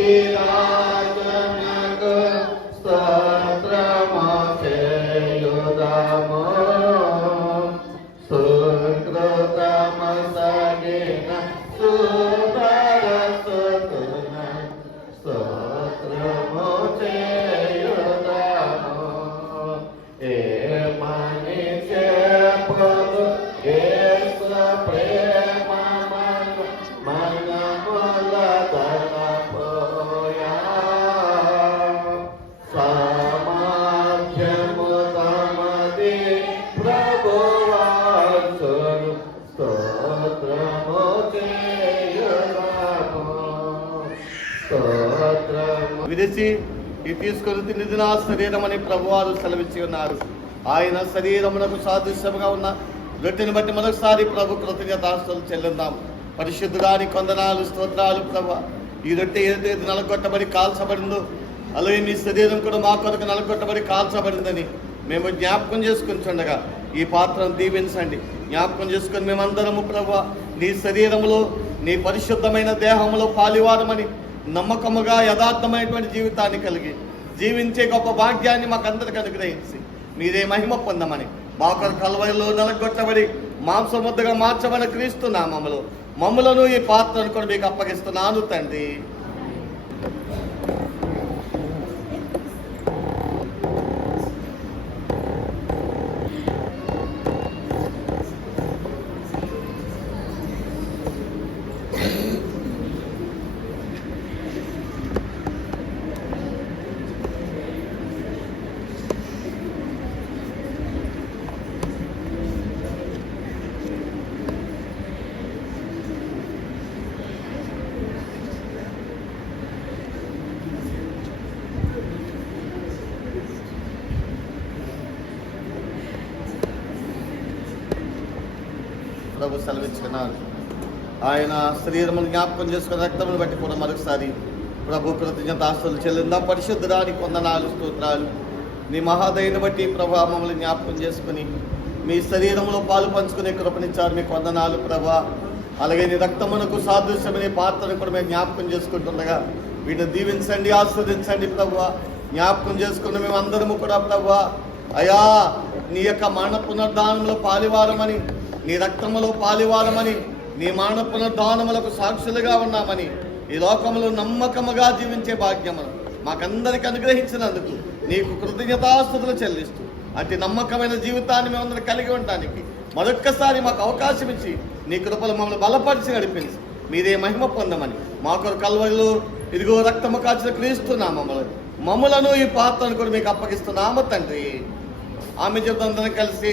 విరాజనకు స్తోత్రము చేయుదాము. సుకృతము సగిన సుభరసుతున స్తోత్రము చేయుదాము. ఏమని చెప్పుదు యేసు ప్రేమ మనముల తలపోయా. సామర్థ్యము తమది ప్రభువాసును స్తోత్రము చేయుదాము. స్తోత్రము. విదేశీ ఇది తీసుకొని తిన్నది నా శరీరం అని ప్రభువారు సెలవిచ్చి ఉన్నారు. ఆయన శరీరమునకు సాదృశ్యముగా ఉన్న రొట్టెని బట్టి మరొకసారి ప్రభు కృతజ్ఞతాస్తుతులు చెల్లిద్దాం. పరిశుద్ధుడాని కొందనాలు స్తోత్రాలు ప్రభు. ఈ రొట్టె ఏదైతే నలగొట్టబడి కాల్చబడిందో అలాగే మీ శరీరం కూడా మా కొరకు నలగొట్టబడి కాల్చబడిందని మేము జ్ఞాపకం చేసుకుంటుండగా ఈ పాత్రను దీవించండి. జ్ఞాపకం చేసుకుని మేమందరము ప్రభు నీ శరీరములో నీ పరిశుద్ధమైన దేహంలో పాలివారమని నమ్మకముగా యథార్థమైనటువంటి జీవితాన్ని కలిగి జీవించే గొప్ప భాగ్యాన్ని మాకందరికి అనుగ్రహించి మీరే మహిమ పొందమని మా కొరకు కల్వరిలో నలగొట్టబడి మాంసముద్దగా మార్చబడిన క్రీస్తు నామములో మమ్ములను ఈ పాత్రను కూడా మీకు అప్పగిస్తున్నాను తండ్రి. ప్రభు సెలవిచ్చుకున్నారు. ఆయన శరీరమును జ్ఞాపకం చేసుకుని రక్తమును బట్టి కూడా మరొకసారి ప్రభు కృతజ్ఞతాస్తుతులు చెల్లిందాం. పరిశుద్ధుడానికి వందనాలు స్తోత్రాలు. నీ మహాదయను బట్టి ప్రభా మమ్మల్ని జ్ఞాపకం చేసుకుని మీ శరీరంలో పాలు పంచుకునే కృపనిచ్చారు. మీకు వందనాలు ప్రభా. అలాగే నీ రక్తమునకు సాదృశ్యమనే పాత్రను కూడా మేము జ్ఞాపకం చేసుకుంటుండగా వీటిని దీవించండి, ఆస్వాదించండి ప్రభా. జ్ఞాపకం చేసుకున్న మేమందరము కూడా ప్రభా అయా నీ యొక్క మరణ పునరుద్ధానంలో పాలివారమని, నీ రక్తములో పాలివారమని, నీ మరణ పునరుద్ధానములకు సాక్షులుగా ఉన్నామని ఈ లోకములో నమ్మకముగా జీవించే భాగ్యమును మాకందరికి అనుగ్రహించినందుకు నీకు కృతజ్ఞతాస్తుతులు చెల్లిస్తూ అతి నమ్మకమైన జీవితాన్ని మేమందరం కలిగి ఉండడానికి మరొక్కసారి మాకు అవకాశం ఇచ్చి నీ కృపలు మమ్మల్ని బలపరిచి నడిపించి మీరే మహిమ పొందమని మా కొరకు కల్వరిలో ఇదిగో రక్తము కాచిన క్రీస్తు మమ్మలను ఈ పాత్రను కూడా మీకు అప్పగిస్తున్నాము తండ్రి. ఆమె చెబుతూ అందరం కలిసి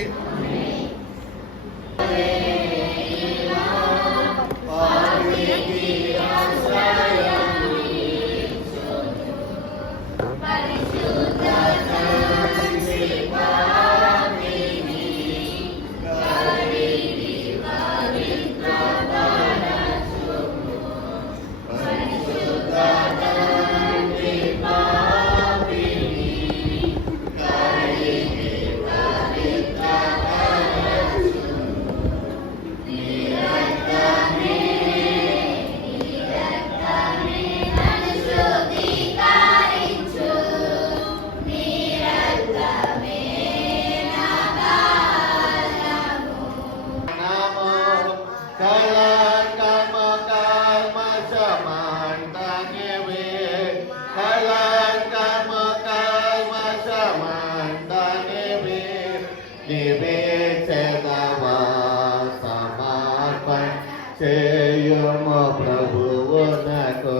చేయుము ప్రభువునకు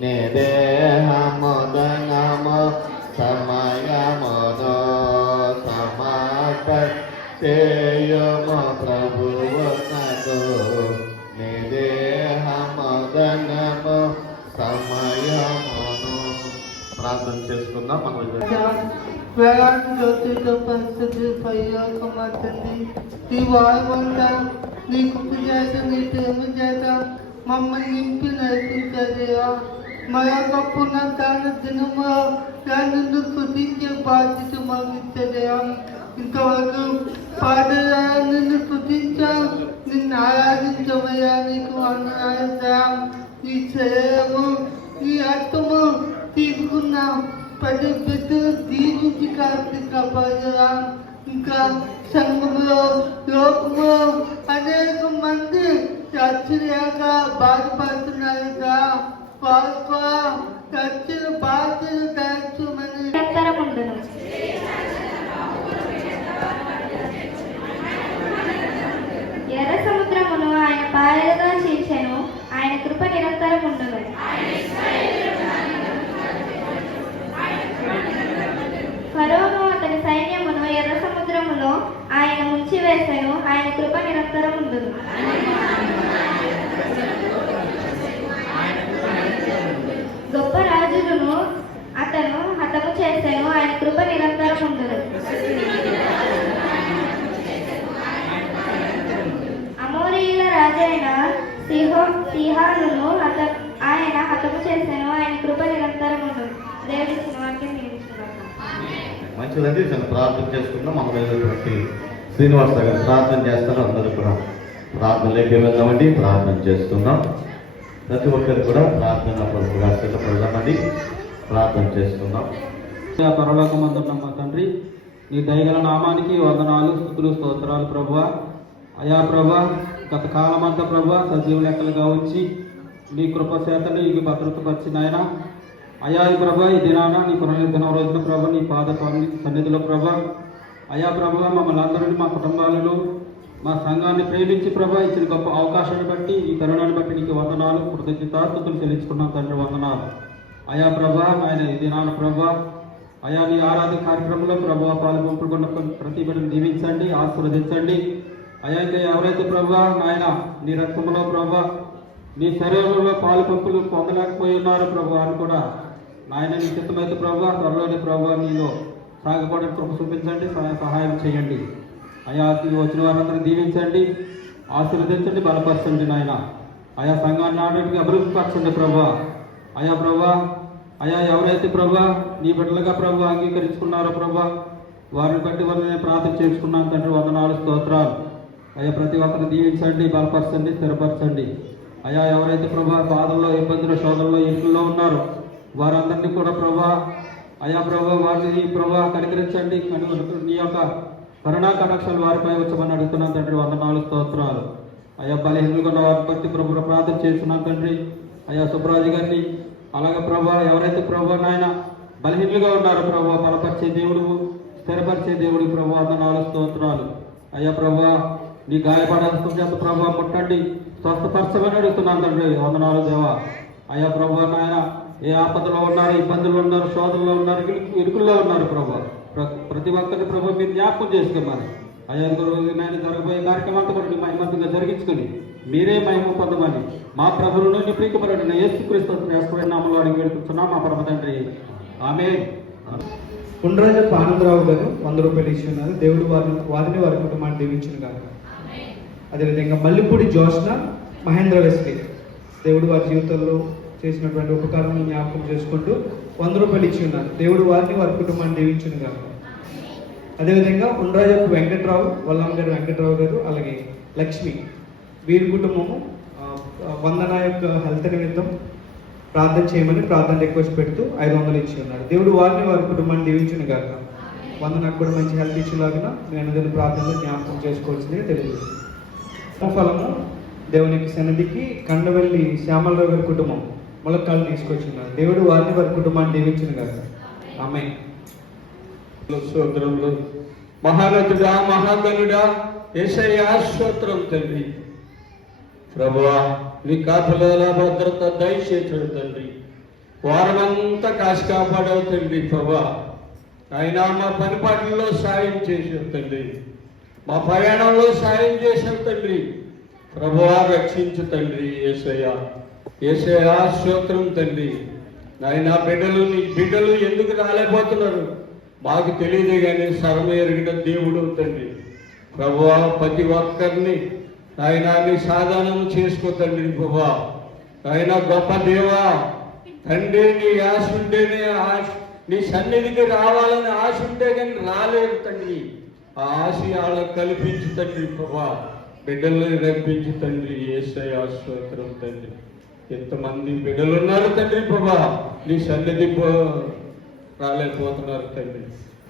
నీ దేహముదనము సమయమును సమర్పణ చేయుము ప్రభువునకు నీ దేహముదనము సమయమును. ప్రార్థన చేసుకుందాం. జ్యోతితో పరిస్థితి పైలోకమవుతుంది. ఈ వాయువంతా నీ కృప చేత నీ ప్రేమ చేత మమ్మల్ని నింపి నడిపించదేవా. మా యొక్క పునరుద్ధాన దినములో నిన్ను స్తుతించే బాధ్యత మాకు ఇచ్చదేవా. ఇంతవరకు పాటలా నిన్ను స్తుతించా, నిన్ను ఆరాధించమయ్యా. నీకు వందనాలు. నీ శరీరము ఈ హస్తము తీసుకున్న ప్రతి బిడ్డను దీవించి కాపాడరా. ఇంకా సంఘంలో లోకంలో అనేక మంది రక్షలేక బాధపడుతున్నారుగా. వారు కూడా రక్షణ బాధ్యత దాచమని ఎర్ర సముద్రమును ఆయన పాయలుగా చేసెను, ఆయన కృప నిరంతరం ఉండును. ఫరోను అతని సైన్యమును ఎర్ర సముద్రములో ఆయన ముంచివేసెను, ఆయన కృప నిరంతరం ఉండును. గొప్ప రాజులను అతను హతము చేసెను, ఆయన కృప నిరంతరం ఉండును. అమోరీయుల రాజైన సిహానును ఆయన హతము చేసెను, ఆయన కృప నిరంతరం ఉండును. దేవుడి ఇచ్చిన వాక్యం మంచిదండి. చాలా ప్రార్థన చేసుకుందాం. మన వెళ్ళినటువంటి శ్రీనివాస గారు ప్రార్థన చేస్తారు. అందరూ కూడా ప్రార్థనలోకి వెళ్దామండి. ప్రార్థన చేస్తున్నాం. ప్రతి ఒక్కరు కూడా ప్రార్థన కొరకుగా సిద్ధపడదామండి. ప్రార్థన చేస్తున్నాం. పరలోకమందున్న మా తండ్రి, నీ దయగల నామానికి వందనాలు, స్తుతులు, స్తోత్రాలు ప్రభువా. అయా ప్రభా, గత కాలమంతా ప్రభా సజీవ లెక్కలుగా ఉంచి నీ కృప చేతని ఈ భద్రతపరిచిన ఆయన అయా ఈ ప్రభా ఈ దినాన నీ పునరుద్ధరణ రోజున ప్రభా నీ పాద సన్నిధిలో ప్రభా అయా ప్రభా మమ్మల్ని అందరినీ మా కుటుంబాలను మా సంఘాన్ని ప్రేమించి ప్రభా ఇచ్చిన గొప్ప అవకాశాన్ని బట్టి ఈ తరుణాన్ని బట్టి నీకు వందనాలు, కృతజ్ఞతాస్తుతులు చెల్లించుకున్నాం తండ్రి. వందనాలు అయా ప్రభా. ఆయన ఈ దినాన ప్రభా అయా నీ ఆరాధన కార్యక్రమంలో ప్రభా పాల్గొంటుకున్న ప్రతి బిడ్డను దీవించండి, ఆశీర్వదించండి. అయా ఇంకా ఎవరైతే ప్రభా నాయన నీ రక్తంలో ప్రభా నీ శరీరంలో పాలు పంపులు పొందలేకపోయి ఉన్నారు ప్రభా అని కూడా నాయన నీ చిత్తమైతే ప్రభా త్వరలోని ప్రభా నీలో సాగపడే కృప చూపించండి, సహాయం చేయండి. అయా వచ్చిన వారందరూ దీవించండి, ఆశీర్వదించండి, బలపరచండి నాయన. ఆయా సంఘాన్ని ఆడడానికి అభివృద్ధి పరచండి ప్రభా. అయా ప్రభా అయా ఎవరైతే ప్రభా నీ బిడ్డలుగా ప్రభా అంగీకరించుకున్నారో ప్రభా వారిని బట్టి వారిని నేను ప్రార్థన చేసుకున్నాను తండ్రి. వందనాలు, స్తోత్రాలు. అయ్యా ప్రతి ఒక్కరిని దీవించండి, బలపరచండి, స్థిరపరచండి. అయా ఎవరైతే ప్రభా బాధల్లో, ఇబ్బందుల, శోధనలో, ఇంట్లో ఉన్నారో వారందరినీ కూడా ప్రభా అయా ప్రభా వారిని ప్రభా కనికరించండి. నీ యొక్క కరుణా కటాక్షాలు వారిపై వచ్చమని అడుగుతున్నాను తండ్రి. వందనాలు, స్తోత్రాలు. అయా బలహీనులుగా ఉన్న వారి బట్టి ప్రభు ప్రార్థన చేస్తున్నాను తండ్రి. అయా సుబ్రాజు గారిని అలాగే ప్రభా ఎవరైతే ప్రభా నాయన బలహీనులుగా ఉన్నారో ప్రభా బలపరిచే దేవుడు, స్థిరపరిచే దేవుడు ప్రభా వందనాలు, స్తోత్రాలు. అయ్యా ప్రభా నీ గాయపడాల్సిన చేత ప్రభా ముట్టండి, స్వస్థపరచమని అడుగుతున్నాను తండ్రి. వందనాలు దేవా. అయ్యా ప్రభా నాయన ఏ ఆపదలో ఉన్నారు, ఇబ్బందులు ఉన్నారు, శోధనలో ఉన్నారు, ఇరుకుల్లో ఉన్నారు ప్రభా ప్రతి ఒక్కరిని ప్రభు మీరు జ్ఞాపకం చేసుకోమని అయ్యా నేను జరగబోయే కార్యక్రమం అంతా కూడా మహిమంతంగా జరిగించుకొని మీరే మహిమ పొందమని మా ప్రభువును నీ ప్రీతిపరుడైన యేసుక్రీస్తు నామములో అడిగి వేడుకుంటున్నాం మా పరమ తండ్రి. ఆమేన్. పుండ్రాజప్ప ఆనందరావు గారు 100 రూపాయలు ఇచ్చి ఉన్నారు. దేవుడు వారిని వారి కుటుంబాన్ని దీవించును గాక. అదేవిధంగా మల్లిపూడి జోష్న మహేంద్ర వెస్లీ దేవుడు వారి జీవితంలో చేసినటువంటి ఉపకారం జ్ఞాపకం చేసుకుంటూ 100 రూపాయలు ఇచ్చి ఉన్నారు. దేవుడు వారిని వారి కుటుంబాన్ని దీవించును గాక. అదేవిధంగా పుండ్రాజప్ప వెంకట్రావు, వల్లమ్మగారి వెంకట్రావు గారు, అలాగే లక్ష్మి వీరి కుటుంబము వందన యొక్క హెల్త్ నిమిత్తం ప్రార్థన చేయమని ప్రార్థన రిక్వెస్ట్ పెడుతూ 500 ఇచ్చి ఉన్నారు. దేవుడు వారిని వారి కుటుంబాన్ని దీవించును గాక. వందనకు కూడా మంచి హెల్త్ ఇచ్చేలాగా నేను దీని ప్రార్థనలో జ్ఞాపకం చేసుకోవాల్సిందిగా తెలియజేస్తున్నాను. ఫలము దేవునికి సన్నిధికి కండవల్లి శ్యామలరావు గారి కుటుంబం ములక్కాలు తీసుకొచ్చున్నారు. దేవుడు వారిని వారి కుటుంబాన్ని దీవించును గాక. ఆమేన్. స్తోత్రములు. మహానతుడా, మహాగణుడా, యేసయ్యా స్తోత్రం తండ్రి. ప్రభువా నీ కాపుదల భద్రత దయచేతుడు తండ్రి. వారమంతా కాసి కాపాడవు తండ్రి. ప్రభువా ఆయన మా పనిపాట్లలో సాయం చేసావు తండ్రి, మా ప్రయాణంలో సాయం చేసావు తండ్రి. ప్రభువా రక్షించు తండ్రి. యేసయ్యా, యేసయ్యా స్తోత్రం తండ్రి. నాయన బిడ్డలు నీ బిడ్డలు ఎందుకు రాలేకపోతున్నారు మాకు తెలియదు కానీ సర్వ ఎరిగిన దేవుడు తండ్రి. ప్రభువా ప్రతి ఒక్కరిని ఆయన నీ సాధనం చేసుకో తండ్రి. ప్రభువా ఆయన గొప్ప దేవా తండ్రి, నీ ఆశ ఉంటేనే నీ సన్నిధికి రావాలని ఆశ ఉంటే కానీ రాలేదు తండ్రి. ఆ ఆశ వాళ్ళకు కల్పించు తండ్రి. ప్రభువా బిడ్డల్ని రప్పించు తండ్రి. యేసయ్యా స్తోత్రం తండ్రి. ఎంతమంది బిడ్డలు ఉన్నారు తండ్రి ప్రభా, నీ సన్నిధి రాలేకపోతున్నారు తండ్రి.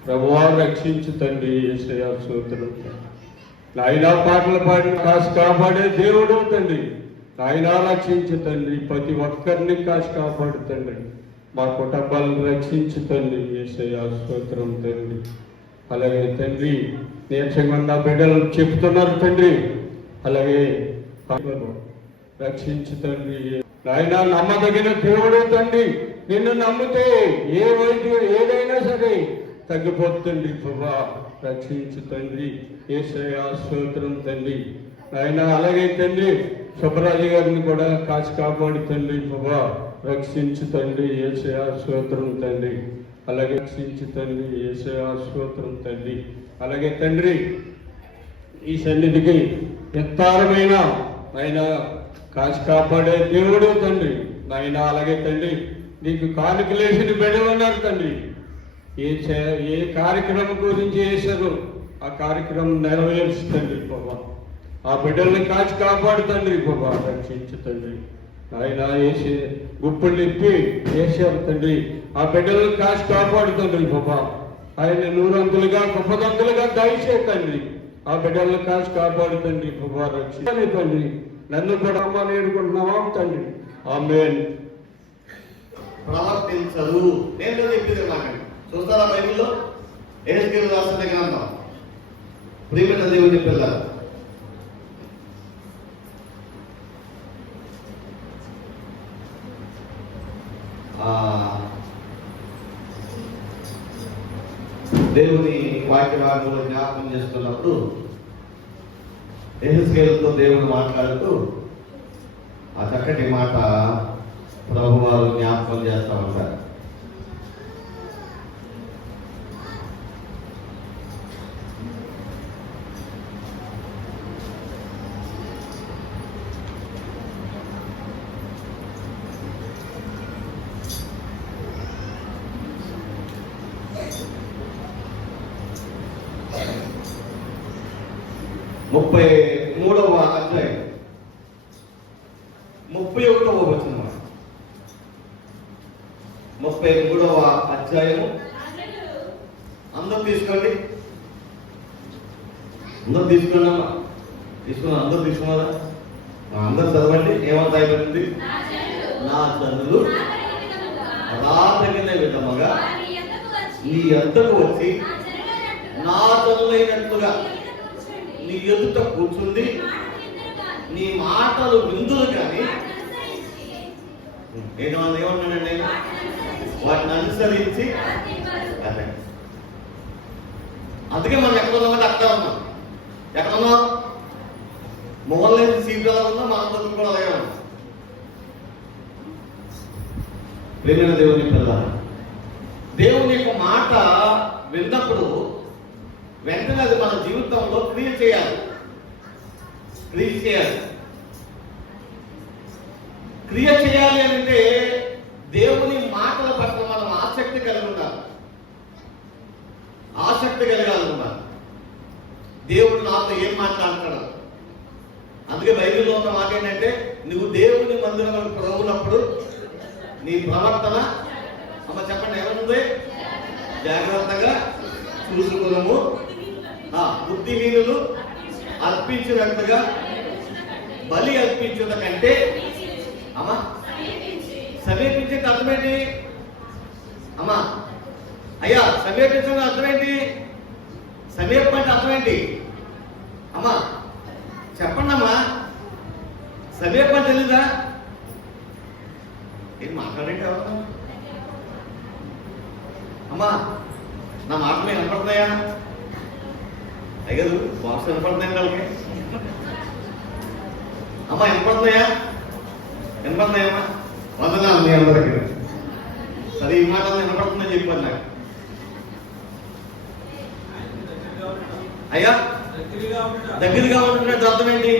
ప్రభువా రక్షించు తండ్రి. యేసయ్యా స్తోత్రం. నాయనా పాటలు పాడిన కాసి కాపాడే దేవుడు తండ్రి. నాయనా రక్షించు తండ్రి. ప్రతి ఒక్కరిని కాసి కాపాడు తండ్రి. మా కుటుంబాలను రక్షించు తండ్రి. యేసయ్యా స్తోత్రం తండ్రి. అలాగే తండ్రి నీరసంగా బిడ్డలు చెప్తున్నారు తండ్రి. అలాగే రక్షించు తండ్రి. నాయన నమ్మదగిన దేవుడు తండ్రి. నిన్ను నమ్మితే ఏ వైద్యుడు ఏదైనా సరే తగ్గిపోతుంది ప్రభా. రక్షించు తండ్రి. యేసయ్యా స్తోత్రం తండ్రి. నాయన అలాగే తండ్రి సుబ్బరాజు గారిని కూడా కాచి కాపాడు తండ్రి ప్రభా. రక్షించు తండ్రి. యేసయ్యా స్తోత్రం తండ్రి. అలాగే రక్షించు తండ్రి. యేసయ్యా స్తోత్రం తండ్రి. అలాగే తండ్రి ఈ సన్నిధికి ఎత్తారమైన ఆయన కాచి కాపాడే దేవుడు తండ్రి. నాయన అలాగే తండ్రి నీకు కానుకలేసిన బిడ్డలున్నారు తండ్రి. ఏ కార్యక్రమం గురించి చేశారో ఆ కార్యక్రమం నెరవేర్చు తండ్రి బాబా. ఆ బిడ్డల్ని కాచి కాపాడు తండ్రి బాబా. రక్షించు తండ్రి. ఆయన వేసి గుప్పులు ఇప్పి వేసారు తండ్రి. ఆ బిడ్డలను కాచి కాపాడు తండ్రి బాబా. ఆయన నూరంతులుగా గొప్పదంతులుగా దయచే తండ్రి. ఆ బిడ్డలను కాచి కాపాడు తండ్రి బాబా. రక్షించు తండ్రి. నన్ను కూడా అమ్మ నేర్చుకుంటున్నావా తండ్రి. ఆమేన్. ప్రవర్తించరు. నేను చెప్పింది నాకండి. చూస్తారా బైబిల్లో ఎహెజ్కేలు రాసిన గ్రంథం. ప్రియమైన దేవుని పిల్లలు, దేవుని వాక్యభాగంలో జ్ఞాపకం చేస్తున్నప్పుడు ఎహెజ్కేలుతో దేవుడు మాట్లాడుతూ ఆ చక్కటి మాట ప్రభువారు జ్ఞాపకం చేస్తా ఉంటారు. ముప్పై 33వ అధ్యాయం 31వ వచనం. 33వ అధ్యాయము. అందరూ తీసుకోండి. అందరూ తీసుకోండి అమ్మా. తీసుకున్నా అందరూ తీసుకున్నారా? అందరూ చదవండి. ఏమంత అయిపోయింది? నా జనులు రాతగిన విధముగా నీ యొద్దకు వచ్చి నా జనులైనట్లుగా నీ ఎదుట కూర్చుంది నీ మాటలు విందులు కానీ ఏమన్నానండి? వాటిని అనుసరించి. అందుకే మనం ఎక్కడ ఉన్నామంటే అక్కడ ఉన్నాం. ఎక్కడ ఉన్నాం? మొహల్ నుంచి సీట్లు ఎలా ఉన్నా మన బతుకు కూడా అలాగే ఉన్నాం. ప్రేమైన దేవుని పిల్ల, దేవుని యొక్క మాట విన్నప్పుడు వెంటనే అది మన జీవితంలో క్రియ చేయాలి. క్రియ చేయాలి అంటే దేవుని మాటల పట్ల మనం ఆసక్తి కలిగి ఉండాలి. దేవుడు నాతో ఏం మాట్లాడతాడు? అందుకే బైబిల్లో ఉన్న మాట ఏంటంటే, నువ్వు దేవుని మందిరంలో ప్రభువునప్పుడు నీ ప్రవర్తన అమ్మ చెప్పండి ఏమనుంది? జాగ్రత్తగా చూసుకున్నాము. బుద్ధిహీనులు అర్పించినట్టుగా బలి అర్పించుట కంటే అమ్మా సమీపించే అర్థమేంటి? అమ్మా అయ్యా సమీపించడం అర్థమేంటి? సమీపం అంటే అర్థమేంటి? అమ్మా చెప్పండి అమ్మా. సమీపం తెలీదా? ఏం మాట్లాడండి ఎవరు? అమ్మా నా మాటలు వినపడుతున్నాయా? అయ్యారు బాక్స్ వినపడుతున్నాయండి వాళ్ళకి. అమ్మా వినపడుతున్నాయా? వినపడుతున్నాయమ్మా? వందనాలు మీ అందరికి. సరే ఈ మాటలు వినపడుతుందని చెప్పారు నాకు. అయ్యా దగ్గరగా ఉంటున్నట్టు అర్థం ఏంటి?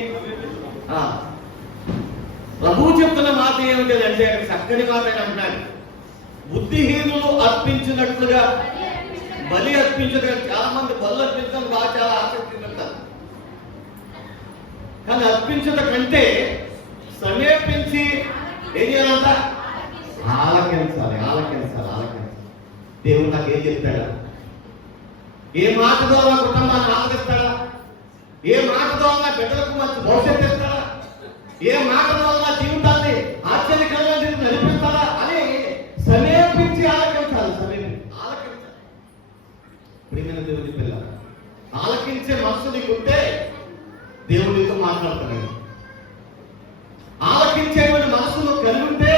ప్రభువు చెప్తున్న మాట ఏమిటి అంటే అక్కడ చక్కని మాట అని అంటున్నాడు. బుద్ధిహీనులు అర్పించినట్లుగా బలి అర్పించడం. చాలా మంది బలు అర్పించడం బాగా చాలా ఆసక్తి పెడతారు. కానీ అర్పించడం కంటే సమీపించి ఏం చేయాలంట? ఆలకించాలి. దేవుడు నాకు ఏం చెప్తాడా? ఏ మాట ద్వారా కుటుంబాన్ని ఆలకిస్తాడా? ఏ మాట ద్వారా బిడ్డలకు మంచి భవిష్యత్తు ఇస్తాడా? ఏ మాట ద్వారా జీవితాన్ని ఆశ్చర్యకరంగా నడిపిస్తాడా అని సమీపించి ఆలకించాలి. ప్రియమైన దేవుని పిల్ల, ఆలకించే మనసు నీకుంటే దేవుడితో మాట్లాడుతున్నాడు. ఆలకించేటువంటి మనసును కలిగి ఉంటే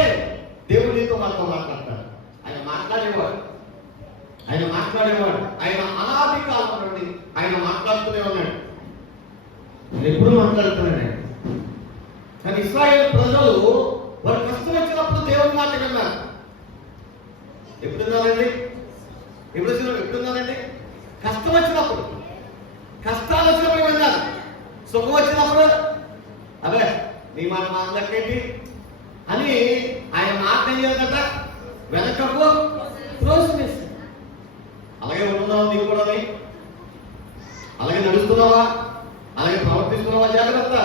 దేవుడు నీతో మనతో మాట్లాడతాడు. ఆయన మాట్లాడేవాడు. ఆయన అనాది కాలం నుండి ఆయన మాట్లాడుతూనే ఉన్నాడు. ఆయన ఎప్పుడు మాట్లాడుతున్నాడు. కానీ ఇశ్రాయేలు ప్రజలు వారు కష్టం వచ్చినప్పుడు దేవుని మాట విన్నారు. ఎప్పుడున్నారండి? కష్టం వచ్చినప్పుడు, కష్టాలు వచ్చినప్పుడు విన్నారు. సుఖం వచ్చినప్పుడు అదే నీ మాట మాట్లాడేంటి అని ఆయన మాట అయ్యేదట వెనకకు ప్రోత్సహిస్తుంది. అలాగే ఉంటున్నావా? నీకు కూడా అలాగే నడుస్తున్నావా? అలాగే ప్రవర్తిస్తున్నావా? జాగ్రత్త.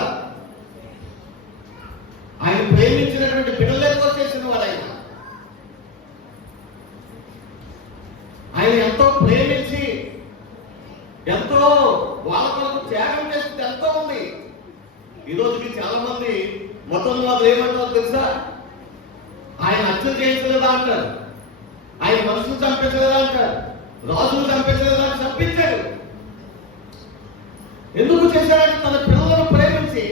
ఆయన ప్రేమించినటువంటి బిడ్డలతో చేసిన వాడు ఆయన ఎంతో ప్రేమించి ఎంతో వాళ్ళ కొరకు త్యాగం చేస్తుంది ఎంతో ఉంది. ఈ రోజుకి చాలా మంది మొత్తంవాదులు ఏమంటారో తెలుసా? ఆయన హత్యలు చేయించలేదా అంటారు, ఆయన మనుషులు చంపించలేదా అంటారు, రాజులు చంపించలేదా అని చంపించాడు. ఎందుకు చేశాడంటే తన పిల్లలను ప్రేమించి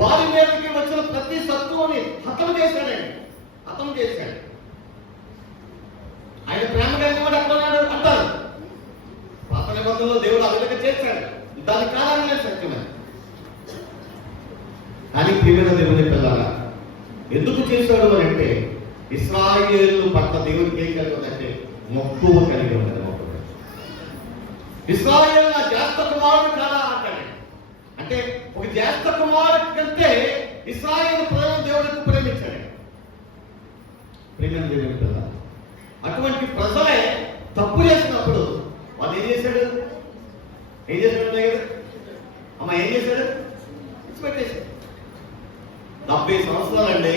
వారి మీదకి వచ్చిన ప్రతి శత్రువుని హతం చేశాడు. ఆయన ప్రేమ కలిగినవాడు అక్కడున్నాడు అంటారు. పాత నిబంధనలో దేవుడు ఆ విధంగా చేశాడు. దానికి కారణమే సత్యమే. కానీ ప్రియమైన దేవుని పిల్లరా, ఎందుకు చేశాడు అని అంటే ఇశ్రాయేలు పట్ల దేవుడికి ఏం కలిగి ఉందంటే మక్కువ కలిగి ఉన్నది. ఇశ్రాయేలు నా జ్యేష్ఠ కుమారుడు కాదా అంటాడు. అంటే ఒక జ్యేష్ఠ కుమారుడు కంటే ఇశ్రాయేలు ప్రజలను దేవుడికి ప్రేమించాడు. ప్రియమైన దేవుని పిల్ల, అటువంటి ప్రజలే తప్పు చేసినప్పుడు వాళ్ళు ఏం చేశాడు? అమ్మ ఏం చేశాడు? పెట్టేశాడు. 70 సంవత్సరాలండి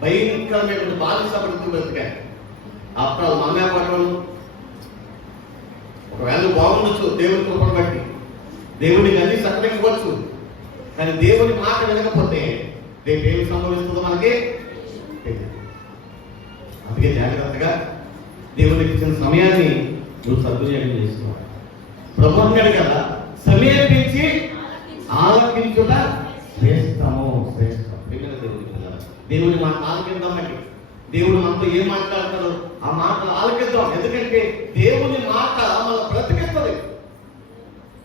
భయంకరమైనటువంటి బాలిస పడుతూ బ్రతికాడు. అప్పుడు మనమే పట్టడం ఒకవేళ బాగుండొచ్చు, దేవుని కృపను బట్టి దేవుడికి అన్ని సక్కనివ్వచ్చు. కానీ దేవుని మాట వినకపోతే రేపు ఏమి సంభవిస్తుందో మనకి అందుకే జాగ్రత్తగా దేవునికి ఇచ్చిన సమయాన్ని నువ్వు సద్వినియోగం చేసుకోవాలి. ప్రభు అన్నాడు కదా, సమీపించి ఆలకించుట శ్రేష్టము. దేవుని మాట ఆలకిద్దామండి. దేవుడు మనతో ఏం మాట్లాడతాడో ఆ మాట ఆలకిద్దాం. ఎందుకంటే దేవుని మాట మన బ్రతికిస్తుంది.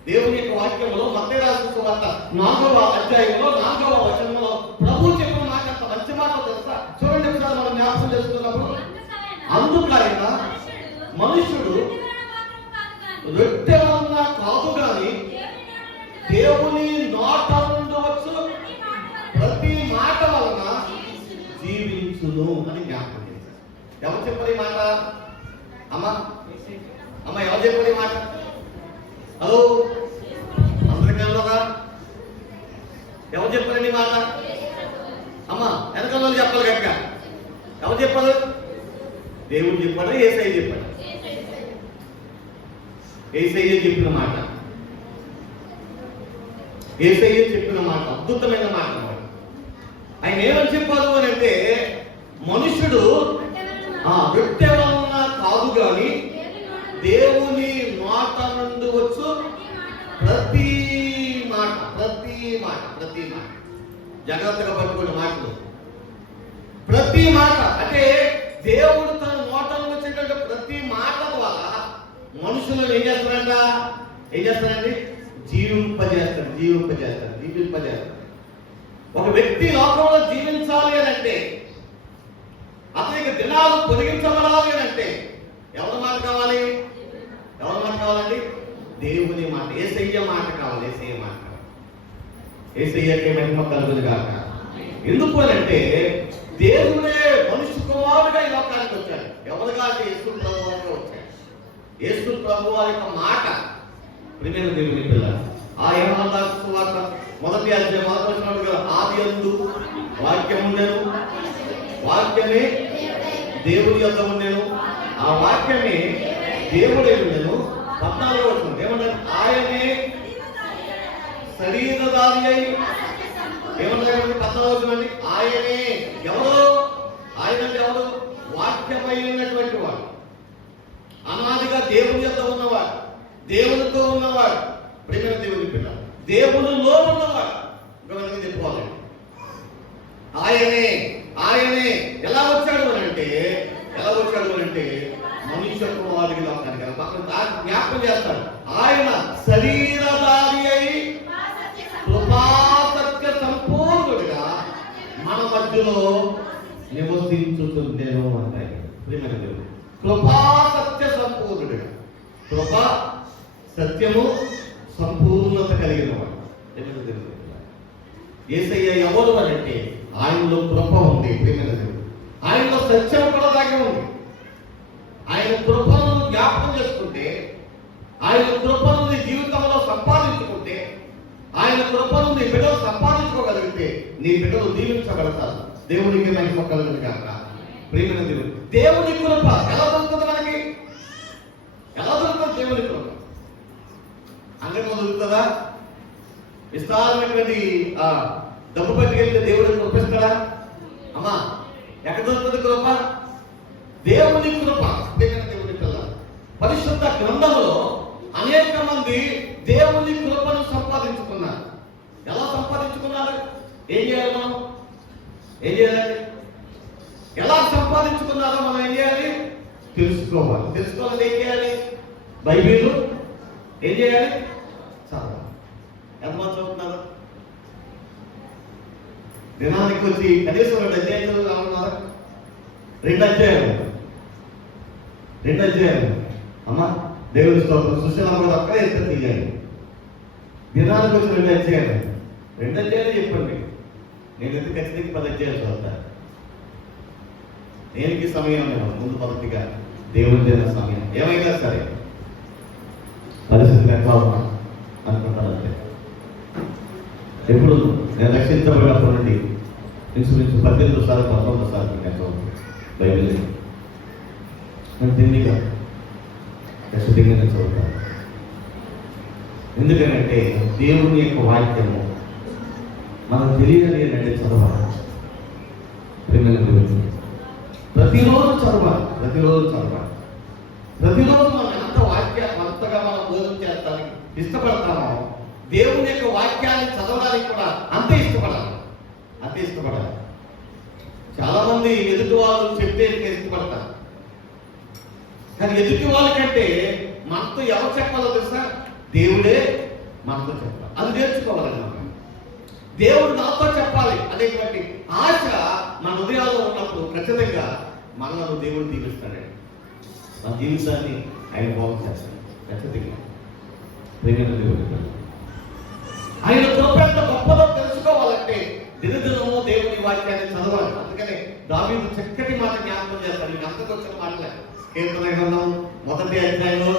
దేవుని యొక్క వాక్యంలో మత్తయి రాసిన సువార్త 4వ అధ్యాయంలో 4వ వచనంలో ప్రభు చెప్పిన మాట అంత మంచి మాట తెలుసా? చూడండి ఒకసారి మనం జ్ఞాపకం చేసుకున్నప్పుడు, అందుకైన మనుషుడు రొట్టె వలన కాదు గాని దేవుని నోట నుండి వచ్చు ప్రతి మాట వలన జీవించును అని జ్ఞాపకం చేశారు. ఎవరు చెప్పారు ఈ మాట? అమ్మ ఎవరు చెప్పారు ఈ మాట? హలో, అందరికీ వెళ్ళదా? ఎవరు చెప్పారండి మాట? అమ్మ వెనకాల చెప్పాలి కనుక ఎవరు చెప్పారు? దేవుడు చెప్పాడు, యేసయ్య చెప్పాడు. యేసయ్య చెప్పిన మాట, యేసయ్య చెప్పిన మాట అద్భుతమైన మాట. ఆయన ఏమని చెప్పారు అని అంటే, మనుషుడు రొట్టె వలన కాదు గాని దేవుని మాట నుండి వచ్చు ప్రతి మాట. జాగ్రత్తగా పట్టుకునే మాటలు. ప్రతి మాట అంటే దేవుడు తన నోట నుండి వచ్చేటువంటి ప్రతి మాట ద్వారా మనుషులను ఏం చేస్తారండి? జీవింపజేస్తాడు. ఒక వ్యక్తి లోకంలో జీవించాలి అని అంటే, అతనికి దినాలు పొడిగించబడాలి అని అంటే ఎవరి మాట కావాలండి? దేవుని మాట, యేసయ్య మాట కావాలి. యేసయ్యకే మహిమ కలుగును గాక. ఎందుకు అని అంటే దేవుడే మనుష్య కుమారుడుగా ఈ లోకానికి వచ్చాడు. ఎవరుగా అంటే యేసు ప్రభువుగా వచ్చాడు. యేసు ప్రభు వారి యొక్క మాట. ప్రియమైన దేవుని పిల్ల, ఆ యోహాను రాసిన సువార్త 1వ అధ్యాయం 1వ వచనంలో ఆదియందు వాక్యం ఉండెను, వాక్యమే దేవుని యొద్ద ఉండెను, ఆ వాక్యమే దేవుడే ఉండెను. 14వ వచనం ఏమన్నారు? ఆయనే శరీరధారి అయి ఏమన్నారు? 14వ వచనం అండి. ఆయనే ఎవరు? ఆయన ఎవరు? వాక్యమై ఉన్నటువంటి వాడు, అనాదిగా దేవుని యొద్ద ఉన్నవాడు, దేవునితో ఉన్నవాడు, ప్రేమైన దేవుని పిల్ల, దేవునిలో ఉన్నవాడు. ఇంకా చెప్పుకోవాలి. ఆయనే ఎలా వచ్చాడు అంటే మనుష్య కుమారుడికి లోకానికి జ్ఞాపకం చేస్తాడు. ఆయన శరీరధారి అయి కృపాసత్య సంపూర్ణుడిగా మన మధ్యలో నివసించుతుండేను అంటాయి. కృపాసత్య సంపూర్ణుడిగా, కృప సత్యము సంపూర్ణత కలిగిన వాడు. యేసయ్య ఎవరు అంటే ఆయనలో కృప ఉంది, ప్రేమైన దేవుడు. ఆయనలో సత్యం కూడా దాగి ఉంది. ఆయన కృపను జ్ఞాపకం చేసుకుంటే, ఆయన కృపను నీ జీవితంలో సంపాదించుకుంటే, ఆయన కృపను నీ బిడ్డలు సంపాదించుకోగలిగితే నీ బిడ్డలు దీవించగలుగుతారు. దేవునికి మహిమ కలుగును గాక. ప్రేమైన దేవుడు, దేవుని కృప ఎలా దొరుకుతుంది మనకి? ఎలా దొరుకుతుంది దేవుని కృప? అంగట్లో దొరుకుతుందా? విస్తారమైనటువంటి డబ్బు పట్టుకెళ్తే దేవుడిని కృపిస్తాడా? అమ్మా, ఎక్కడ దొరుకుతుంది కృప? దేవుని కృప. దేవుని పిల్ల, పరిశుద్ధ గ్రంథంలో అనేక మంది దేవుని కృపను సంపాదించుకున్నారు. ఎలా సంపాదించుకున్నారు? ఏం చేయాలి మనం? ఏం చేయాలి? ఎలా సంపాదించుకున్నారో మనం ఏం చేయాలి? తెలుసుకోవాలి. తెలుసుకోవాలి ఏం చేయాలి? బైబిల్ ఏం చేయాలి? చదవాలి. ఎంతమంది చదువుతున్నారు? దినానికి వచ్చి కనీసం 2 అధ్యాయాలు చదువుతున్నారా? 2 అధ్యాయాలు. అమ్మా, దేవుని స్తోత్రం. సుశీల కూడా అక్కడే ఎత్తుకు తీయాలి. దినానికి వచ్చి 2 అధ్యాయాలు. 2 అధ్యాయాలు చెప్పండి. నేను ఎందుకు ఖచ్చితంగా 10 అధ్యాయాలు చదువుతాను. దేనికి సమయం ముందు మొదటిగా దేవుని చేసిన సమయం ఏమైనా సరే పరిస్థితులు ఎట్లా ఉన్నా అనుకుంటానంటే, ఎప్పుడు నేను రక్షించబడినప్పటి నుండి ఇంచుమించు 18 సార్లు 19 సార్లు నేను బైబిల్ నేను తిండిగా ఖచ్చితంగా నేను చదువుతాను. ఎందుకంటే దేవుని యొక్క వాక్యము మనకు తెలియాలి అంటే చదవాలి. ప్రతిరోజు చదవాలి. ప్రతిరోజు మనం అంతగా మనం భోజనం చేస్తానికి ఇష్టపడతామో, దేవుని యొక్క వాక్యాన్ని చదవడానికి కూడా అంతే ఇష్టపడాలి. చాలా మంది ఎదుటి వాళ్ళు చెప్తే ఇష్టపడతారు, కానీ ఎదుటి వాళ్ళకంటే మనతో ఎవరు చెప్పాలో తెలుసా? దేవుడే మనతో చెప్పాలి. అది నేర్చుకోవాలన్నమాట. దేవుడు నాతో చెప్పాలి అనేటువంటి ఆశ మన హృదయాల్లో ఉన్నప్పుడు ఖచ్చితంగా మనల్ని దేవుడు దీవిస్తాడండి. మన జీవితాన్ని ఆయన బాగు చేస్తాడు ఖచ్చితంగా. ఆయన కృప ఎంత గొప్పదో తెలుసుకోవాలంటే దినదినము దేవుని వాక్యాన్ని చదవాలి. అందుకని దావీదు చక్కటి మాట జ్ఞాపకం చేస్తాడు. మీకు అంతకు వచ్చిన మాటలే. కీర్తన గ్రంథం 1వ అధ్యాయంలో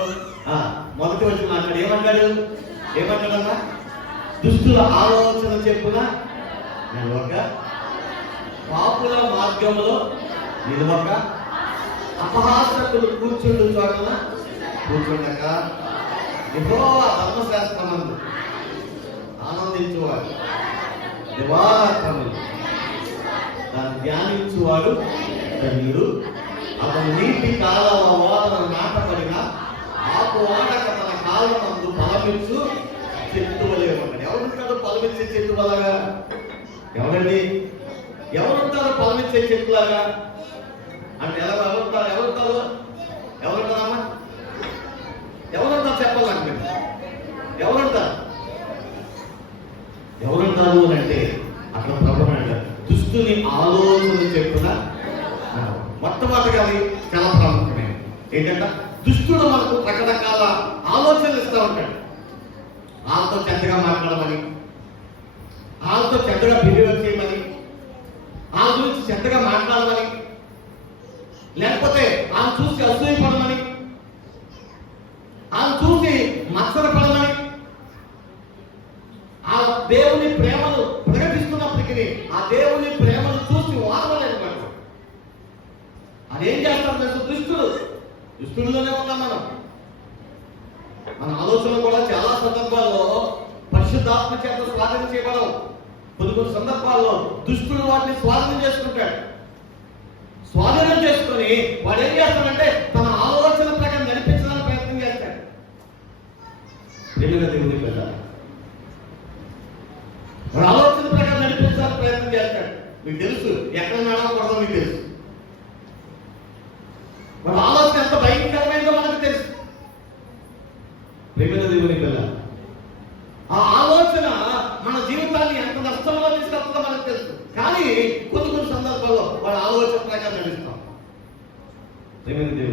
మొదటి వచ్చిన మాట్లాడు ఏమంటాడన్నా? దుష్టుల ఆలోచన చెప్పున నిలవక, పాపుల మార్గంలో నిలవక, అపహాసకులు కూర్చుండు చోటన కూర్చుండక, యెహోవా ధర్మశాస్త్రమందు ఆనందించువాడు, దివారాత్రములు దాన్ని ధ్యానించువాడు ధన్యుడు. అతను నీటి కాలవ ఓడన నాటబడిన ఆకు వాడక తన కాలమందు ఫలమిచ్చు చెట్టు వలె ఉంటాడు. ఎవరుంటాడు ఫలమిచ్చే చెట్టు వలగా? ఎవరండి? ఎవరుంటారు ఫలమిచ్చే చెట్టులాగా? అంటే ఎవరుంటారమ్మా? ఎవరుంటారు చెప్పాలంటే ఎవరుంటారు అని అంటే అక్కడ ప్రభుత్వం అంటారు దుష్టుని ఆలోచన చెప్పున. మొట్టమొదటిగా అది చాలా ప్రాముఖ్యమైన ఏంటంటే దుష్టుడు మనకు రకరకాల ఆలోచనలు ఇస్తూ ఉంటాడు. వాళ్ళతో చెడ్డగా మాట్లాడమని, వాళ్ళతో చెడ్డగా బిహేవ్ చేయమని, వాళ్ళ గురించి చెడ్డగా మాట్లాడమని, లేకపోతే వాళ్ళు చూసి అసూయపడమని, వాళ్ళు చూసి మత్సరపడమని, ఆ దేవుని ప్రేమను ప్రకటిస్తున్నప్పటికీ ఆ దేవుని ప్రేమను చూసి వాడలేదన్నమాట. అదేం చేస్తాం తెలుసు? దుష్టుల్లోనే ఉన్నాం మనం. మన ఆలోచనలు కూడా చాలా సందర్భాల్లో పరిశుద్ధాత్మ చేత స్వాధీనం చేయబడవు. కొన్ని సందర్భాల్లో దుష్టుడు వాటిని స్వాధీనం చేసుకుంటాడు. స్వాధీనం చేసుకుని వాడు ఏం చేస్తాడంటే తన ఆలోచన ప్రకారం నడిపించడానికి ప్రయత్నం చేస్తాడు. దేవుని పిల్ల వాడు ఆలోచన ప్రకారం నడిపించడానికి ప్రయత్నం చేస్తాడు. మీకు తెలుసు ఎక్కడ నడవకూడదో మీకు తెలుసు. వాడు ఆలోచన ఎంత భయంకరమైందో మనకు తెలుసు. దేవుని పిల్ల ఆ ఆలోచన మన జీవితాన్ని ఎంత నష్టంలో తీసుకెళ్తుందో మనకు తెలుసు. కానీ కొన్ని సందర్భాల్లో వాడు ఆలోచన ప్రకారం నడుస్తాం. దేవుడు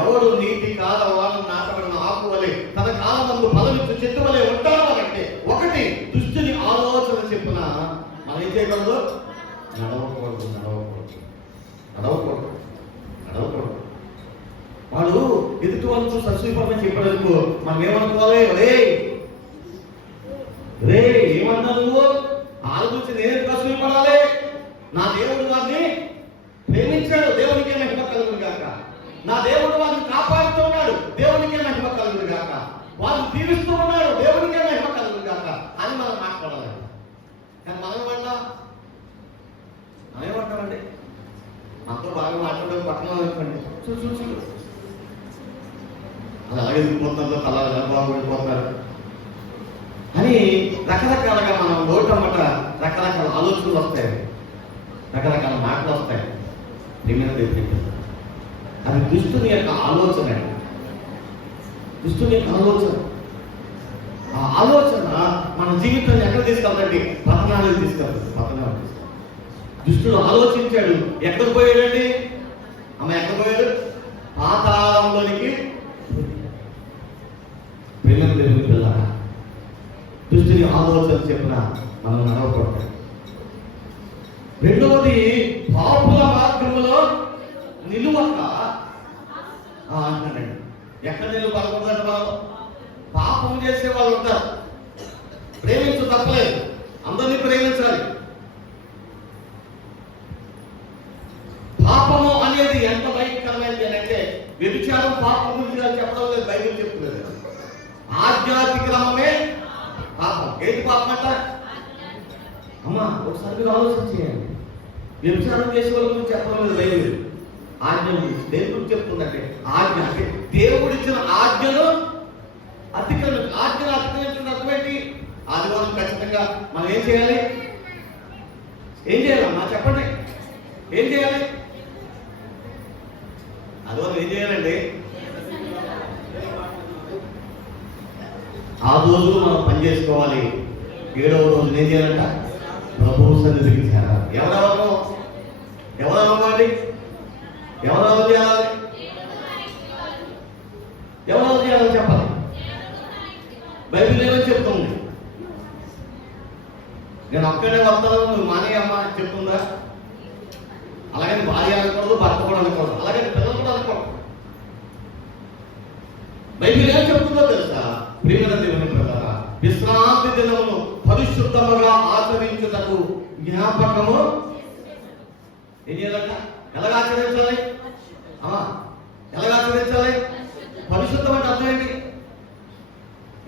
ఎవడు నీతి కాల వాడు నాటబడిన ఆకు వలె తన కాలమందు ఫలమిచ్చు చెట్టు వలె ఉంటాడు అంటే ఒకటి దుష్టుని ఆలోచన చెప్పున మనం ఏం చేయకూడదు? నడవకూడదు. వాడు ఎదుటి వాళ్ళు సస్వీపమని చెప్పడానికి మనం ఏమనుకోవాలి? రే ఏమన్నా నువ్వు ఆలోచించి నేను సస్వీపడాలి. నా దేవుడు వారిని ప్రేమించాడు, దేవునికే మహిమ కలుగును గాక. నా దేవుడు వారిని కాపాడుతున్నాడు, దేవునికే మహిమ కలుగును గాక. వారిని దీవిస్తూ ఉన్నాడు, దేవునికే మహిమ కలుగును గాక అని మనం మాట్లాడాలి. కానీ మనమేమంటామండి? మనతో బాగా మాట్లాడే పక్కన అనుకోండి, చూ అలాగే వెళ్ళిపోతారు, అలా బాగుపడిపోతారు అని రకరకాలుగా మనం ఓటమట రకరకాల ఆలోచనలు వస్తాయి, రకరకాల మాటలు వస్తాయి. అది దుష్టుని యొక్క ఆలోచన. ఆ ఆలోచన మన జీవితాన్ని ఎక్కడ తీసుకెళ్తాండి? పతనాలు తీసుకెళ్తాడు. దుష్టుడు ఆలోచించాడు, ఎక్కడికి పోయాడండి? ఎక్కడ పోయాడు? పాతాళంలోనికి. దేవుని పిల్ల దుష్టుని ఆలోచన చెప్పిన మనం నడవకూడదు. రెండవది పాపుల మార్గంలో నిలువక అంటాడండి. ఎక్కడ నిలువకూడదంటే మనం పాపం చేసే వాళ్ళు ఉంటారు. ప్రేమించు తప్పలేదు, అందరినీ ప్రేమించాలి. పాపము అనేది ఎంత భయంకరమైనది అంటే వ్యభిచారం పాపం గురించి చెప్పడం లేదు, బైబిల్ చెప్తున్నది. ఆధ్యాత్మికమే పాపం. ఏంటి పాపం అంట? ఒకసారి మీరు ఆలోచించేయండి. వ్యభిచారం చేసే వాళ్ళ గురించి చెప్పడం లేదు బైబిల్. ఆజ్ఞ గురించి దేని గురించి చెప్తుందంటే ఆజ్ఞ అంటే దేవుడిచ్చిన ఆజ్ఞను అతిక్రమించిన అర్థమేంటి? ఆదివారం ఖచ్చితంగా మనం ఏం చేయాలి? చెప్పండి, ఏం చేయాలి? ఆదివారం ఏం చేయాలండి? ఆ రోజు మనం పని చేసుకోవాలి. 7వ రోజు ఏం చేయాలంట? ప్రభువు సన్నిధికి చేరాలి. ఎవరెవరు చేయాలి? ఎవరెవరు చేయాలని చెప్పాలి. బైబిల్ ఏమని చెప్తుంది? నేను ఒక్కడే వస్తాను, నువ్వు మానేయమ్మా అని చెప్తుందా? అలాగని భార్య అనకూడదు, భర్త కూడా అనకూడదు, అలాగని పిల్లలు కూడా అనకూడదు. బైబిల్ ఏం చెప్తుందో తెలుసా? ప్రియమైన దేవుని ప్రజలారా, విశ్రాంతి దినమును పరిశుద్ధముగా ఆచరించుటకు జ్ఞాపకము ఏం చేయాలంట? ఎలాగ ఆచరించాలి? పరిశుద్ధం అంటే అర్థం ఏంటి?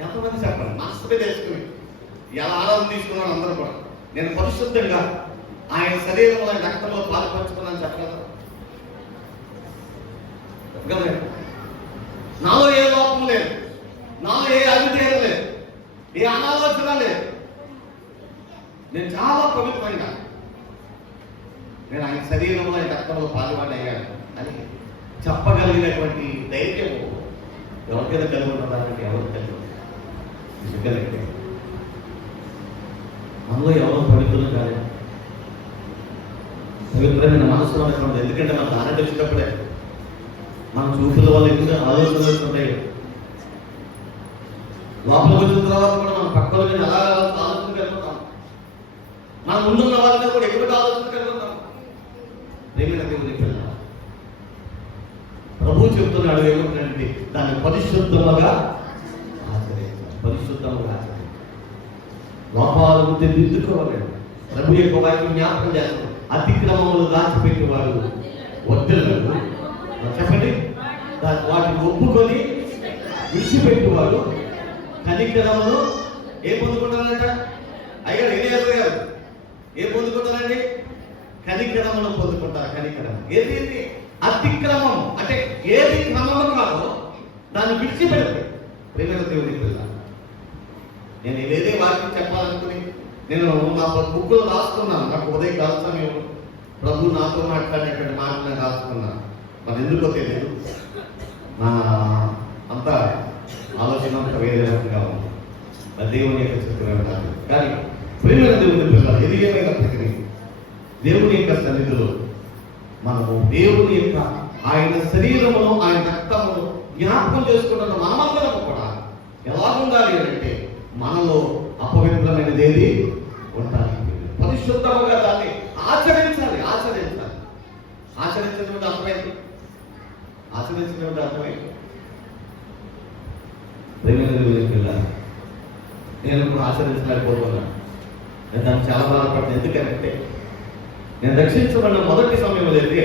ఎంతమంది చెప్పండి? మనసుపై తెలుసుకుని ఎలా ఆరాధన తీసుకున్నాను అందరూ కూడా. నేను పరిశుద్ధంగా ఆయన శరీరంలో రక్తంలో పాల్పంచుకున్నాను చెప్పగలరు? నాలో ఏ లోపం లేదు, నాలో ఏ అవిధేయత లేదు, ఏ అనాలోచన లేదు. నేను చాలా పవిత్రంగా నేను ఆయన శరీరంలో రక్తంలో పాల్గొనయ్యాను అని చెప్పగలిగినటువంటి ధైర్యం ఎవరికైనా కలిగి ఉండడానికి ఎవరు కలిగి మనలో ఎవరో పవిత్రులు కాదు. పవిత్రమైన మనసులో ఉన్నటువంటి, ఎందుకంటే మనం దాని వచ్చినప్పుడే మన చూపుల వల్ల ఎందుకు ఆలోచనలు ఉంటాయి. లోపల వచ్చిన తర్వాత కూడా మన పక్కల మీద ఎలా ఆలోచన కలుగుతాం, మన ముందున్న వాళ్ళ కూడా ఎటువంటి ఆలోచన కలుగుతాం. దేవుని పిల్ల ప్రభు చెప్తున్నాడు ఏమంటే దాన్ని పరిశుద్ధముగా ఆచరించాలి. లోపాల గురించి దిద్దుకోవాలి. ప్రభు యొక్క వాక్యం జ్ఞాపకం చేస్తాం. అతిక్రమములు దాచిపెట్టేవాడు వర్ధిల్లడు, విడిచిపెట్టువాడు కనికరమును ఏం పొందుకుంటారంట? అయ్యారు ఎలియాజరు గారు ఏం పొందుకుంటారండి? కనికరమును పొందుకుంటారు. కనికరం ఏది? అతిక్రమం. అంటే ఏది క్రమము కాదో దాన్ని విడిచిపెడితే ప్రేమ దేవుని పిల్ల. నేను ఏదే వాక్యం చెప్పాలనుకుని నేను నా బుక్లో రాసుకున్నాను. నాకు ఉదయం కాల సమయం ప్రభు నాతో మాట్లాడినటువంటి మాటలను రాసుకున్నాను. మరి ఎందుకో తెలియదు, నా అంతా ఆలోచన అంతా వేరే రకంగా ఉంది. దేవుని యొక్క చిత్రం కాదు. కానీ ప్రేమ దేవుని పిల్లలు ఏది ఏమైనప్పటికీ దేవుని యొక్క సన్నిధిలో మనము దేవుని యొక్క ఆయన శరీరమును ఆయన రక్తమును జ్ఞాపకం చేసుకుంటున్న మనమందరం కూడా ఎలా ఉండాలి అంటే మనలో అపవిత్రమైనది ఏది ఉండాలి, పరిశుద్ధముగా దాన్ని ఆచరించాలి. ఆచరించినటువంటి అర్థమైంది. ఆచరించినటువంటి అర్థమైంది. నేను ఇప్పుడు ఆచరించలేకపోతున్నాను. నేను దాన్ని చాలా బాధపడుతున్నాను. ఎందుకంటే నేను రక్షించబడిన మొదటి సమయంలో అయితే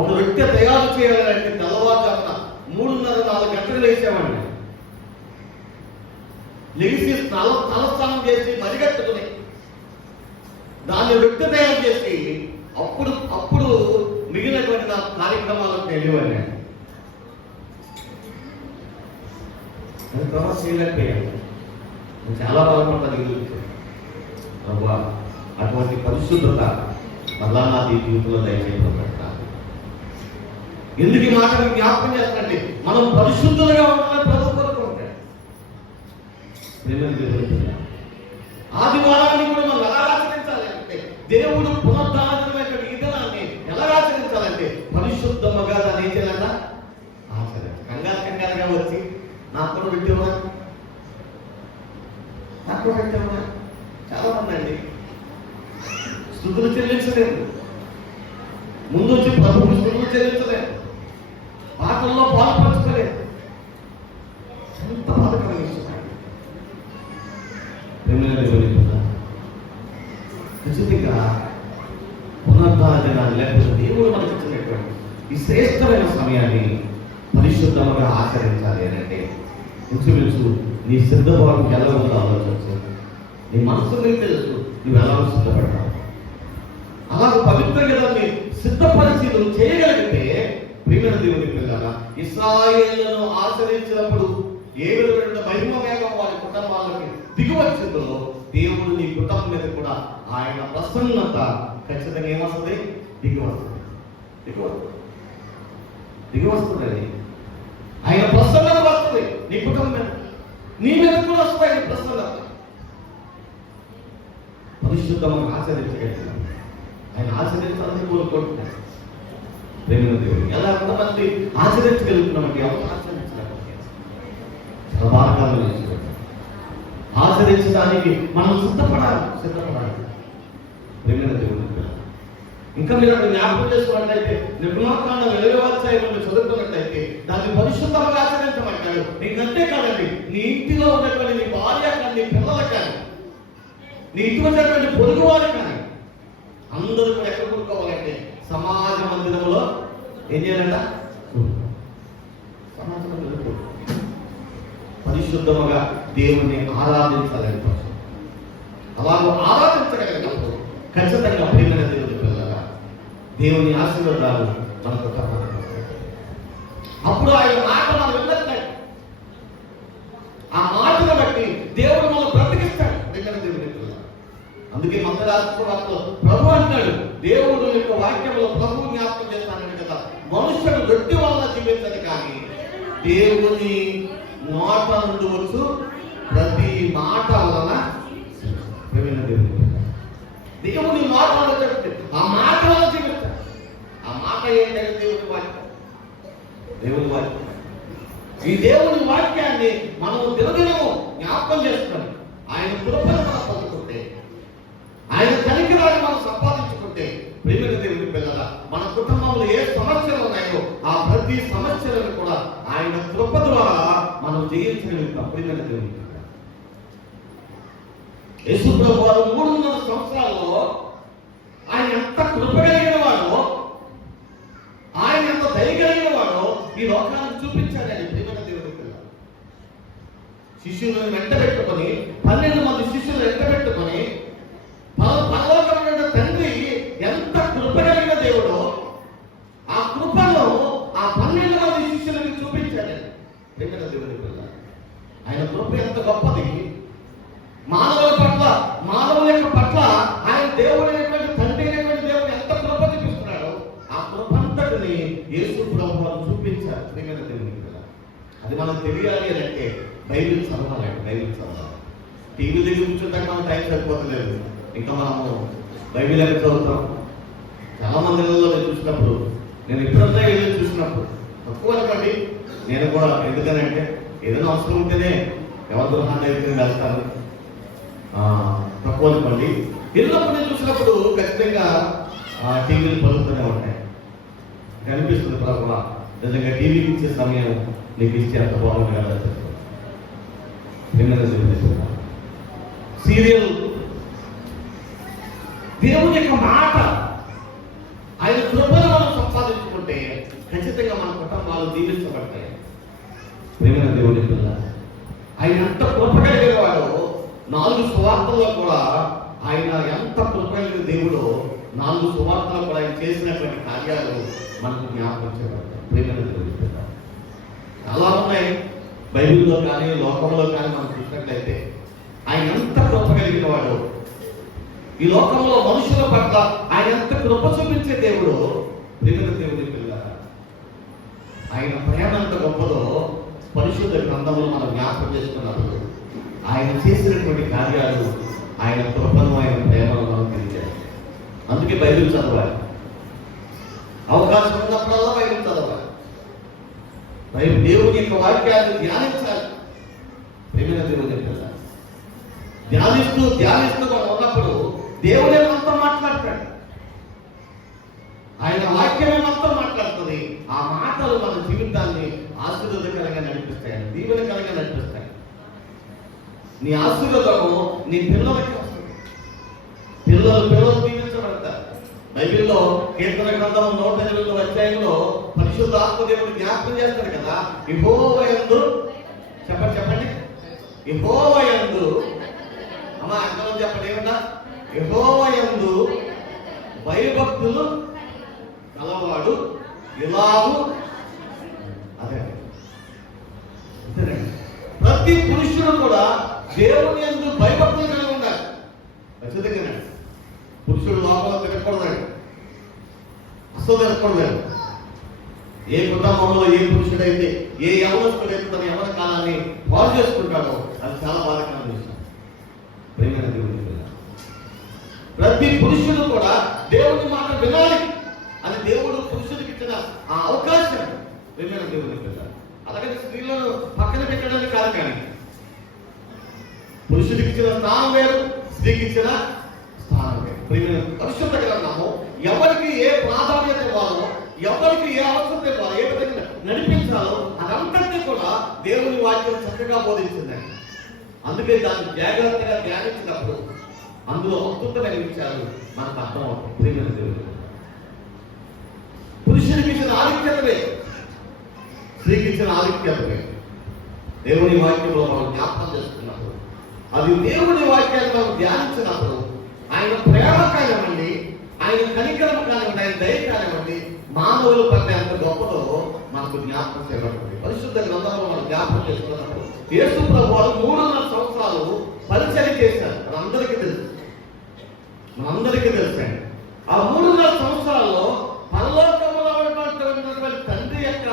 ఒక వ్యక్తి తయారు చేయాలంటే తెల్లవారుజామున 3:30-4 గంటలు లేచేవాడిని. లేచి తలస్నానం చేసి మరిగట్టుకుని దాన్ని వ్యక్తి తయారు చేసి అప్పుడు మిగిలినటువంటి నా కార్యక్రమాలకు వెళ్ళేవాడిని. నేను ప్రభావం చేయలేకపోయాను. నేను చాలా బాధపడతాను. ప్రభా అటువంటి పరిశుద్ధత మళ్ళా నా జీవితంలో దయచేయడం. ఎందుకు ఈ మాటను జ్ఞాపకం చేస్తానంటే మనం పరిశుద్ధులుగా ఉండాలని ప్రభు కోరుకుంటాడు. ఆదివారాన్ని కూడా మనం ఎలా ఆచరించాలి అంటే దేవుడు పునరుద్ధానం యొక్క విధానాన్ని ఎలా ఆచరించాలంటే పరిశుద్ధముగా దాన్ని ఏం చేయాలన్నా ఆచరించాలి. కంగారుగా వచ్చి నాకు కూడా పెట్టేవా చాలా మంది అండి స్తుతులు చెల్లించలేదు. ముందు వచ్చి ప్రభువుని స్తుతులు చెల్లించలేదు. పాటల్లో పాల్పంచుకోలేదు. ఎంత బాధ కలిగిస్తున్నాడు. ఖచ్చితంగా పునరుద్ధానం లేకపోతే దేవుడు మనకి ఇచ్చినటువంటి ఈ శ్రేష్టమైన సమయాన్ని పరిశుద్ధంగా ఆచరించాలి అని అంటే ఇంచుమించు నీ సిద్ధభావం ఎలా ఉందో ఆలోచించు. నీ మనసు నీకు తెలుసు నువ్వు ఎలా సిద్ధపడతావు. అలాగే పవిత్రంగా దాన్ని సిద్ధపరిచి నువ్వు చేయగలిగితే ప్రియమైన దేవుని పిల్లగా ఇశ్రాయేలును ఆచరించినప్పుడు ఏ విధమైన మహిమ వేగం వారి కుటుంబాలకి దిగువచ్చిందో దేవుడు నీ కుటుంబం మీద కూడా ఆయన ప్రసన్నత ఖచ్చితంగా ఏమొస్తుంది? దిగువస్తుంది. ఆయన ప్రసన్నత వస్తుంది నీ కుటుంబం మీద, నీ మీద కూడా వస్తుంది ఆయన ప్రసన్నత. పరిశుద్ధంగా ఆచరించగలిగిన ఆయన ఆచరించాలని కోరుకుంటున్నాడు. ప్రేమ దేవుడు ఎలా కొంతమంది ఆచరించగలుగుతున్నామంటే ఎవరు ఆచరించలేకపోతే ఆచరించడానికి మనం సిద్ధపడాలి. ప్రేమ దేవుడు ఇంకా మీరు అక్కడ జ్ఞాపకం చేసుకున్నట్లయితే నిర్మాకాండం 20వ అధ్యాయంలో చదువుతున్నట్లయితే దాన్ని పరిశుద్ధంగా ఆచరించమంటాడు. నీకంతే కాదండి, నీ ఇంటిలో ఉన్నటువంటి నీ భార్య కానీ నీ పిల్లలు కానీ నీ ఇంటి ఉన్నటువంటి పొరుగు వారు కానీ అందరూ కూడా ఎక్కడ కూడుకోవాలంటే సమాజ మందిరంలో ఏం చేయాలంట? సమాజ మందిరంలో పరిశుద్ధముగా దేవుణ్ణి ఆరాధించాలని. అలాగే ఆరాధించగలిగినప్పుడు ఖచ్చితంగా ప్రియమైన దేవుని పిల్లగా దేవుని ఆశీర్వాదాలు మనకు తప్పదు. అప్పుడు ఆయన మాట మనం విన్నట్లయితే ఆ మాటను బట్టి దేవుడు మనం బ్రతికిస్తాడు. ప్రియమైన దేవుని పిల్ల అందుకే మన రాష్ట్రంలో ప్రభు అంటాడు, దేవుడు యొక్క వాక్యంలో ప్రభు జ్ఞాపకం చేస్తానని కదా, మనుషుడు రొట్టె వల్ల జీవించదు కానీ దేవుని మాట నుండి వచ్చు ప్రతి మాట వలన. దేవుని మాట ఆ మాట వల్ల జీవిస్తాడు. ఆ మాట ఏంటంటే దేవుని వాక్యం. దేవుని వాక్యం, ఈ దేవుని వాక్యాన్ని మనం దినదినము జ్ఞాపకం చేసుకొని ఆయన కృపను మనం పొందుకుంటే, ఆయన కనికరాన్ని మనం సంపాదించుకుంటే ప్రియమైన దేవుని పిల్లల మన కుటుంబంలో ఏ సమస్యలు ఉన్నాయో ఆ ప్రతి సమస్యలను కూడా ఆయన కృప ద్వారా మనం జయించగలుగుతాం. ప్రియమైన దేవుని పిల్లల యేసు ప్రభు వారు 300 సంవత్సరాల్లో ఆయన ఎంత కృప కలిగిన వాడో, ఆయన ఎంత దయ కలిగిన వాడో ఈ లోకానికి చూపించాడు. ఆయన ప్రియమైన దేవుని పిల్లల శిష్యులను వెంట పెట్టుకొని 12 మంది శిష్యులను వెంట పెట్టుకొని పరలోకమైన తండ్రి ఎంత కృప కలిగిన దేవుడో ఆ కృపను ఆ 12 మంది శిష్యులకు చూపించాడు. ప్రియమైన దేవుని పిల్ల, ఆయన కృప ఎంత గొప్పది. మానవుల యొక్క పట్ల ఆయన దేవుడు అయినటువంటి తండ్రి అయినటువంటి దేవుడు ఎంత కృప చూపిస్తున్నాడు. ఆ కృపంతటిని యేసు ప్రభువును చూపించారు. ప్రియమైన దేవుని పిల్ల, అది మనకు తెలియాలి అని అంటే బైబిల్ చదవాలి. టీవీ దగ్గర కూర్చుంటే మనకు టైం సరిపోతలేదు. ఇంకా మనము బైబిల్ ఎలా చదువుతాం? చాలా మంది ఇళ్ళలో నేను చూసినప్పుడు, నేను ఎప్పుడన్నా ఇల్లు చూసినప్పుడు తక్కువ అనుకోండి. నేను కూడా ఎందుకనంటే ఏదైనా అవసరం ఉంటేనే ఎవరి గృహాన్ని అయితే వెళ్తాను. తక్కువ అనుకోండి. ఇళ్ళప్పుడు నేను చూసినప్పుడు ఖచ్చితంగా టీవీలు పలుకుతూనే ఉంటాయి. కనిపిస్తుంది ప్రభువా నిజంగా టీవీకి ఇచ్చే సమయం నీకు ఇచ్చే అంత బాగుంది కదా. సీరియల్ దేవుని యొక్క మాట ఆయన కృపను మనం సంపాదించుకుంటే ఖచ్చితంగా మన కుటుంబాలు దీవించబడతాయి. ప్రేమైన దేవుని పిల్ల, ఆయన ఎంత కృప కలిగిన వాడో 4 సువార్తల్లో కూడా ఆయన ఎంత కృప కలిగిన దేవుడో 4 సువార్తల్లో కూడా ఆయన చేసినటువంటి కార్యాలు మనకు జ్ఞాపకం చేయబడతాయి. ప్రేమైన దేవుని పిల్ల, చాలా ఉన్నాయి బైబిల్లో కానీ లోకంలో కానీ మనం చూసినట్లయితే ఆయన ఎంత కృప కలిగిన వాడు. ఈ లోకంలో మనుషుల పట్ల ఆయన ఎంత కృప చూపించే దేవుడు. ప్రియమైన దేవుని పిల్ల, ఆయన ప్రేమ ఎంత గొప్పదో పరిశుద్ధ గ్రంథంలో మనం జ్ఞాపకం చేసుకున్నప్పుడు ఆయన చేసినటువంటి కార్యాలు, ఆయన కృపను, ఆయన ప్రేమను మనం తెలియజేయాలి. అందుకే బైబిల్ చదవాలి. అవకాశం ఉన్నప్పుడల్లా బైబిల్ చదవాలి. దేవుని యొక్క వాక్యాన్ని ధ్యానించాలి. ప్రియమైన దేవుని పిల్ల, ధ్యానిస్తూ మనం ఉన్నప్పుడు దేవుడే మొత్తం మాట్లాడతాడు. ఆయన వాక్యమే మొత్తం మాట్లాడుతుంది. ఆ మాటలు మన జీవితాన్ని ఆశీర్వాదకరంగా నడిపిస్తాయి, దీవెనకరంగా నడిపిస్తాయి. నీ ఆశీర్వాదము నీ పిల్లలకి వస్తుంది. పిల్లలు దీవించబడతారు. బైబిల్లో కీర్తన గ్రంథం 108వ అధ్యాయంలో పరిశుద్ధ ఆత్మదేవుడు జ్ఞాపకం చేస్తాడు కదా, యెహోవా యందు చెప్పండి యెహోవా యందు, అమ్మా అంకలం చెప్పండి ఏమన్నా, యెహోవా యందు భయభక్తులు కలవాడు ఇలాగు. అదే ప్రతి పురుషుడు కూడా దేవుని యందు భయభక్తులు కలిగి ఉండాలి. ఖచ్చితంగా పురుషుడు లోపల తిరగకూడదు, అసలు తిరగకూడదు. ఏ కుటుంబంలో ఏ పురుషుడైతే ఏ యవనస్తుడైతే తన యవన కాలాన్ని పాడు చేసుకుంటాడో అది చాలా బాధకరమైన విషయం. ప్రియమైన దేవుని పిల్ల, ప్రతి పురుషుడు కూడా దేవుని మాట వినాలి అని దేవుడు పురుషుడికి ఇచ్చిన ఆ అవకాశం. ప్రియమైన దేవుని పిల్ల, అలాగే స్త్రీలను పక్కన పెట్టడానికి కాదు, కానీ పురుషుడికి ఇచ్చిన స్థానం వేరు, స్త్రీకి ఇచ్చిన స్థానం వేరు. ప్రియమైన పరిశుద్ధ గ్రంథము ఎవరికి ఏ ప్రాధాన్యత ఇవ్వాలో, ఎవరికి ఏ అవసరం ఇవ్వాలో, ఏ విధంగా నడిపించాలో అదంతటినీ కూడా దేవుని వాక్యం చక్కగా బోధించిందండి. అందుకే దాన్ని జాగ్రత్తగా ధ్యానించినప్పుడు అందులో అద్భుతమైన విషయాలు మనకు అర్థమవుతాయి. ప్రియమైన దేవుడు, పురుషుడికి ఇచ్చిన ఆధిక్యతమే, స్త్రీకి ఇచ్చిన ఆధిక్యతమే దేవుని వాక్యంలో మనం జ్ఞాపకం చేసుకున్నప్పుడు, అది దేవుని వాక్యాన్ని మనం ధ్యానించినప్పుడు ఆయన ప్రేమ కానివ్వండి, ఆయన కనికరం కానివ్వండి, ఆయన దయ కానివ్వండి, మానవుల పట్ల ఎంత గొప్పదో మనకు జ్ఞాపకం చేయబడుతుంది. పరిశుద్ధ గ్రంథంలో మనం జ్ఞాపకం చేసుకున్నప్పుడు యేసు ప్రభువు 3.5 సంవత్సరాలు పరిచయం చేశారు. మనందరికీ తెలుసండి. ఆ 3.5 సంవత్సరాల్లో పరలోకంలో ఉన్నటువంటి తండ్రి యొక్క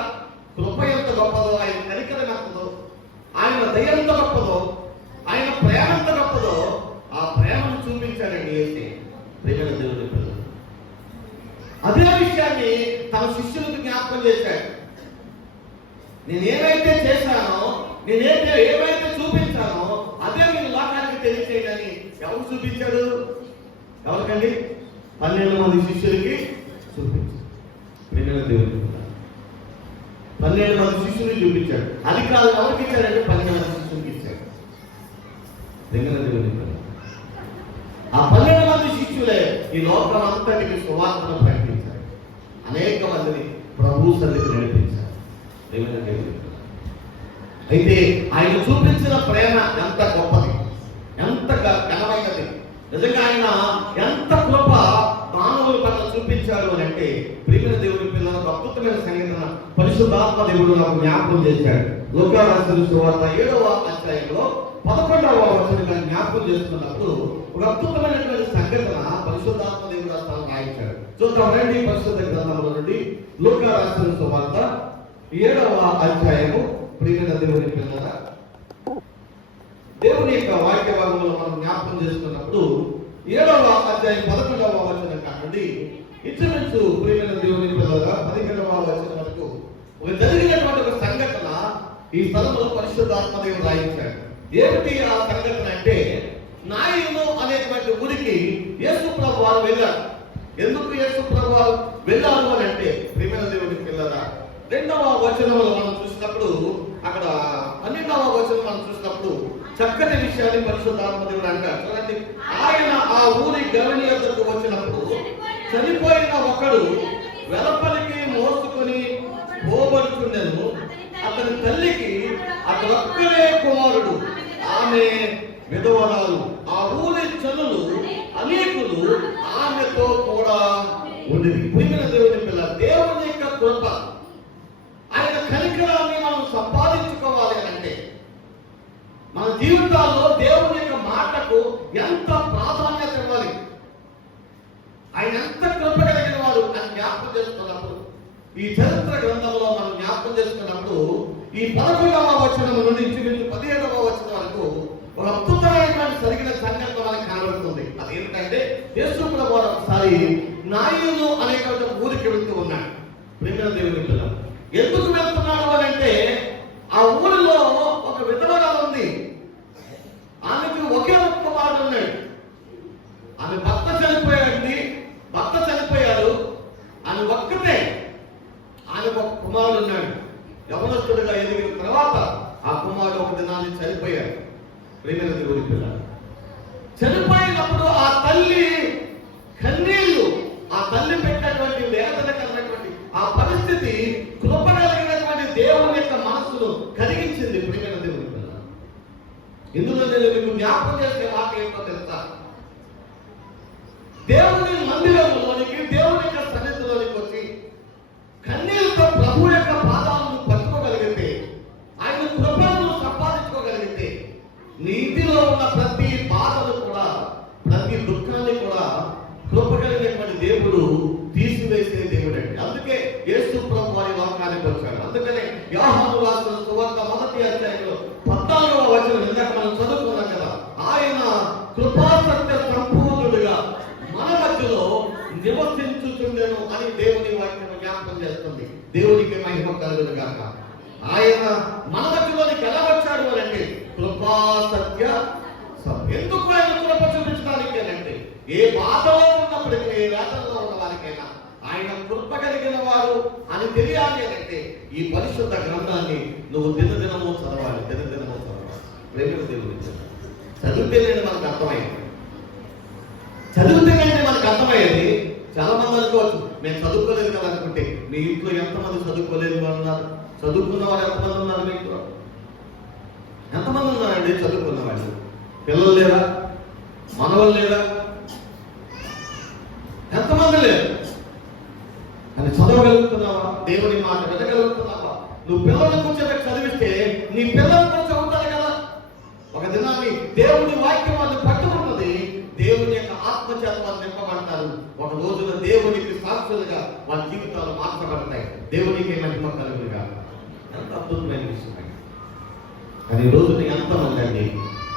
కృప ఎంత గొప్పదో, ఆయన కనికరం ఎంతదో, ఆయన దయ ఎంత గొప్పదో, ఆయన ప్రేమ ఎంత గొప్పదో ఆ ప్రేమను చూపించాడండి యేసే. ప్రియమైన దేవుని పిల్లలు, అదే విషయాన్ని తన శిష్యులకు జ్ఞాపకం చేశాడు. నేనేమైతే చేశానో, ఏమైతే చూపించానో అదే మీరు లోకానికి తెలియచేయని ఎవరు చూపించాడు? ఎవరికండి? 12 మంది శిష్యులకి చూపించాడు. ప్రియమైన దేవుని పిల్లలు, 12 మంది శిష్యులు చూపించాడు. అధికారులు ఎవరికి ఇచ్చాడంటే 12 మంది శిష్యులకి ఇచ్చాడు. ప్రియమైన దేవుని పిల్లలు, ఆ 12 మంది శిష్యులే ఈ లోకం అంతటికి సువార్తను ప్రకటించారు. అనేక మందిని ప్రభు సన్నిధికి నడిపించారు. అయితే ఆయన చూపించిన ప్రేమ ఎంత గొప్పది, ఎంత ఘనమైనది. నిజంగా ఆయన ఎంత కృప మానవుల పట్ల చూపించాడు అని అంటే, ప్రియమైన దేవుని పిల్లలకు అద్భుతమైన సంఘటన పరిశుద్ధాత్మ దేవుడు నాకు జ్ఞాపకం చేశాడు. లూకా రాసిన సువార్త 7వ అధ్యాయంలో 11వ వచనంగా జ్ఞాపకం చేస్తున్నప్పుడు ఒక అద్భుతమైనటువంటి సంఘటన పరిశుద్ధాత్మ దేవుడు అసలు రాయించాడు. చూద్దాం రండి, పరిశుద్ధ గ్రంథంలో నుండి లూకా రాసిన సువార్త 7వ అధ్యాయము. ప్రియమైన దేవుని పిల్లల, దేవుని యొక్క వాక్య భాగంలో మనం జ్ఞాపకం చేసుకున్నప్పుడు 7వ అధ్యాయం 11వ వచనం కానుండి ఇంచుమించు ప్రియమైన దేవుని పిల్లల 15వ వచనం వరకు ఒక జరిగినటువంటి ఒక సంఘటన ఈ స్థలంలో పరిశుద్ధాత్మ దేవుడు రాయించాడు. ఏమిటి ఆ సంఘటన అంటే, నాయను అనేటువంటి ఊరికి యేసు ప్రభు వారు వెళ్ళారు. ఎందుకు యేసు ప్రభు వారు వెళ్ళారు అని అంటే, ప్రియమైన దేవుని పిల్లల 2వ వచనంలో మనం చూసినప్పుడు, అక్కడ 12వ వచనం మనం చూసినప్పుడు చక్కటి విషయాన్ని పరిశుద్ధాత్మ దేవుడు అంటారు. చూడండి, ఆయన ఆ ఊరి గవిని వద్దకు వచ్చినప్పుడు చనిపోయిన ఒకడు వెలపలికి మోసుకొని పోబడుచుండెను. అతని తల్లికి అతనొక్కడే కుమారుడు, ఆమె విధవరాలు. ఆ ఊరి జనులు అనేకులు ఆమెతో కూడా ఉండేది. ప్రియమైన దేవుని పిల్ల, దేవుని యొక్క కృప, ఆయన కనికరాన్ని మనం సంపాదించుకోవాలి అని అంటే, మన జీవితాల్లో దేవుని యొక్క మాటకు ఎంత ప్రాధాన్యత ఇవ్వాలి, ఆయన ఎంత కృప కలిగిన వాడు అని జ్ఞాపకం చేసుకున్నప్పుడు, ఈ చరిత్ర గ్రంథంలో మనం జ్ఞాపకం చేసుకున్నప్పుడు ఈ 11వ వచనం నుండి ఇంచుమించు 17వ వచనం వరకు ఒక అద్భుతమైనటువంటి జరిగిన సంఘటన మనకు కనబడుతుంది. అదేంటంటే, యేసు ప్రభువు ఒకసారి నాయును అనేటువంటి ఊరికి వెళ్తూ ఉన్నాడు. ప్రియమైన దేవుని పిల్లలు, ఎందుకు వెళ్తున్నాడు అని అంటే, ఆ ఊరిలో ఒక విధవరాలు ఉంది. ఆమెకు ఒకే ఒక కుమారుడు ఉన్నాడు. ఆమె భర్త చనిపోయాడు. ఆమె ఒక్కటే, ఆమెకు ఒక కుమారుడు ఉన్నాడు. యవనస్తుడిగా ఎదిగిన తర్వాత ఆ కుమారుడు ఒక దినాన్ని చనిపోయాడు. ప్రియమైన దేవుని పిల్లలు, చనిపోయినప్పుడు ఆ తల్లి కన్నీళ్లు, ఆ తల్లి పెట్టినటువంటి వేదన కలిగినటువంటి ఆ పరిస్థితి కృప కలిగినటువంటి దేవుని యొక్క మనస్సును కలిగించింది. ప్రియమైన దేవుని పిల్లలు, ఇందులో నేను మీకు జ్ఞాపకం చేసే మాట ఏంటో తెలుసా? దేవుని మందిరంలోనికి, దేవుని యొక్క సన్నిధిలోనికి వచ్చి కన్నీళ్లతో ప్రభు యొక్క పాదాలను పట్టుకోగలిగితే, ఆయన కృపను సంపాదించుకోగలిగితే, నీ ఇంటిలో ఉన్న ప్రతి బాధను కూడా, ప్రతి దుఃఖాన్ని కూడా కృప కలిగినటువంటి దేవుడు తీసివేసే దేవుడు అండి. అందుకే యేసు ప్రభు వారి లోకానికి వచ్చాడు. అందుకనే యోహాను రాసిన సువార్త 1వ అధ్యాయంలో 14వ వచనం ఇందాక మనం చదువుకున్నాం కదా, ఆయన కృపాసత్య సంపూర్ణుడిగా మన మధ్యలో నివసించుచుండెను అని దేవుని వాక్యం జ్ఞాపకం చేస్తుంది. దేవునికి మహిమ కలుగును గాక. ఆయన మన మధ్యలోనికి ఎలా వచ్చాడు అని అంటే, కృపా సత్య. ఎందుకు ఆయన కృప చూపించడానికి అంటే, ఏ బాధలో ఉన్నప్పటికీ, ఏ వేదనలో ఉన్న వారికైనా ఆయన కృప కలిగిన వారు అని తెలియాలి అంటే, ఈ పరిశుద్ధ గ్రంథాన్ని నువ్వు దినదినము చదవాలి. ప్రేమ దేవుని చదివితేనే మనకు అర్థమైంది. చాలా మంది అనుకోవచ్చు, మేము చదువుకోలేదు కదా అనుకుంటే. మీ ఇంట్లో ఎంతమంది చదువుకోలేదు ఉన్నారు? చదువుకున్న వారు ఎంతమంది ఉన్నారు? మీ ఇంట్లో ఎంతమంది ఉన్నారండి చదువుకున్న వాళ్ళు? పిల్లలు లేరా? మనవలు లేరా? ఎంతమంది లేరు? అని చదవగలుగుతున్నావా? దేవుని మాట వినగలుగుతున్నావా? నువ్వు పిల్లలను కూర్చోబెట్టి చదివిస్తే నీ పిల్లలు కూడా చదువుతారు కదా. ఒక దినాన్ని దేవుని వాక్యం వాళ్ళు పట్టుకున్నది, దేవుని యొక్క ఆత్మచేత వాళ్ళు నింపబడతారు. ఒక రోజున దేవునికి సాక్షులుగా వాళ్ళ జీవితాలు మార్చబడతాయి. దేవునికి మహిమ కలుగునుగా. ఎంత అద్భుతమైన విషయం. కానీ ఈ రోజున ఎంతమంది అండి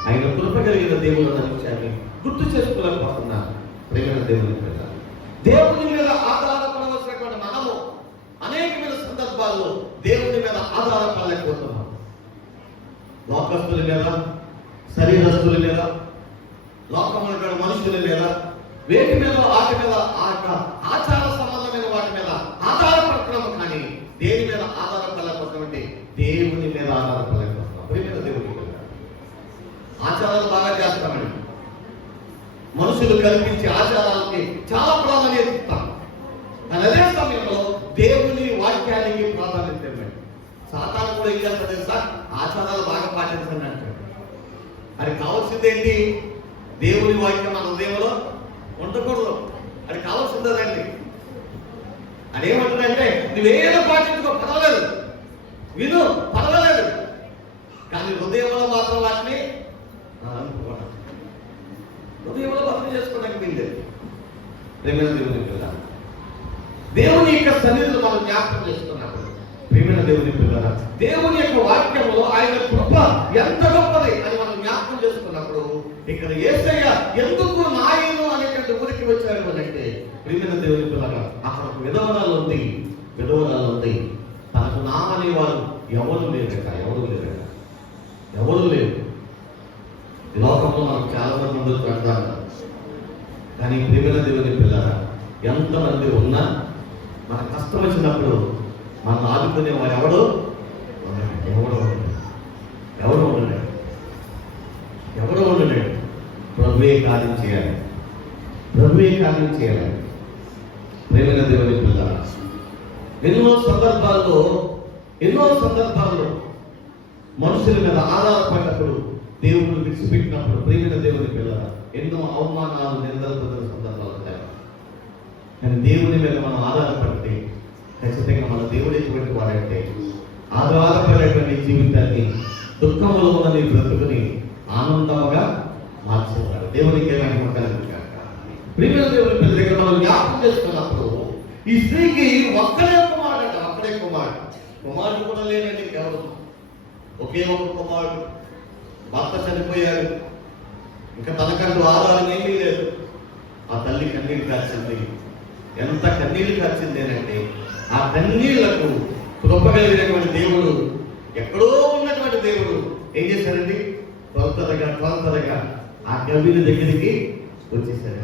ఆయన కృప కలిగిన దేవుడు అన్న విషయాన్ని గుర్తు చేసుకోలేకపోతున్నారు. ప్రేమ దేవుని మీద, దేవుని మీద ఆధారపడవలసినటువంటి మనము అనేకమైన సందర్భాల్లో దేవుని మీద ఆధారపడలేకపోతున్నాం. లోకస్తుల మీద, శరీరస్తుల మీద, లోకముల మనుషుల మీద, వేటి మీద, వాటి మీద, ఆచార సంబంధమైన వాటి మీద ఆధారపడుతున్నాము. కానీ దేని మీద ఆధారపడలేకపోతున్నామంటే దేవుని మీద ఆధారపడలేకపోతున్నాం. ప్రియమైన దేవుని మీద ఆచారాలు బాగా చేస్తామండి. మనుషులు కల్పించే ఆచారాలకి చాలా ప్రాధాన్యత ఇస్తాం. కానీ అదే సమయంలో దేవుని వాక్యానికి ప్రాధాన్యత ఇవ్వండి. సాతాను కూడా ఏం చేస్తాడు తెలుసా? ఆచారాలు బాగా పాటించండి అంటాడు. అది కావాల్సింది ఏంటి? దేవుని వాక్యం మన హృదయంలో ఉండకూడదు. అది కావాల్సింది అదండి. అది ఏమంటుందంటే నువ్వేదో పాటించుకో, పర్వాలేదు, విను, పర్వాలేదు, కానీ హృదయంలో మాత్రం వాటిని అనుకోవడం, హృదయంలో భద్రం చేసుకోవడానికి వీల్లేదు. ప్రేమైన దేవుని పిల్ల, దేవుని యొక్క సన్నిధిలో మనం జ్ఞాపకం చేసుకున్నప్పుడు, ప్రేమైన దేవుని పిల్లల, దేవుని యొక్క వాక్యంలో ఆయన కృప ఎంత గొప్పది అని మనం జ్ఞాపకం చేసుకున్నప్పుడు, ఇక్కడ యేసయ్య ఎందుకు నాయను అనేటువంటి ఊరికి వచ్చాడు అంటే, ప్రేమైన దేవుని పిల్లల, అక్కడ విధవరాలు ఉంది, తనకు నామనే వారు ఎవరు లేరట. ఈ లోకంలో మనకు చాలా మంది ఉండొచ్చు అంటారు, కానీ ప్రేమైన దేవుని పిల్లల, ఎంతమంది ఉన్నా మన కష్టం వచ్చినప్పుడు మనం ఆదుకునే వారు ఎవరు ఉండలేడు. ప్రభువే కార్యం చేయాలి. ప్రేమైన దేవుని పిల్లల, ఎన్నో సందర్భాల్లో మనుషుల మీద ఆధారపడినప్పుడు, దేవుడు విడిచిపెట్టినప్పుడు, ప్రేమైన దేవుని పిల్లల, ఎన్నో అవమానాలు, నిందలు పొందిన సందర్భాలు ఉంటాయి. కానీ దేవుని మీద మనం ఆధారపడితే ఖచ్చితంగా మన దేవుడు ఎటువంటి వాడంటే, ఆధారపడేటువంటి జీవితాన్ని, దుఃఖంలో ఉన్న నీ బ్రతుకుని ఆనందముగా మార్చేవాడు. దేవునికి ఏమైనా ప్రేమైన దేవుని పిల్లల దగ్గర మనం జ్ఞాపకం చేసుకున్నప్పుడు, ఈ స్త్రీకి ఒక్కడే కుమారుడు కూడా లేనండి. కేవలం ఒకే ఒక కుమారుడు, భర్త చనిపోయాడు, ఇంకా తనకంటూ ఆధారం ఏమీ లేదు. ఆ తల్లి కన్నీళ్ళు కార్చింది. ఎంత కన్నీళ్లు కార్చిందేనంటే, ఆ కన్నీళ్లకు కృపగలిగినటువంటి దేవుడు, ఎక్కడో ఉన్నటువంటి దేవుడు ఏం చేశారండి? త్వరగా ఆ గవిని దగ్గరికి వచ్చేసాడు.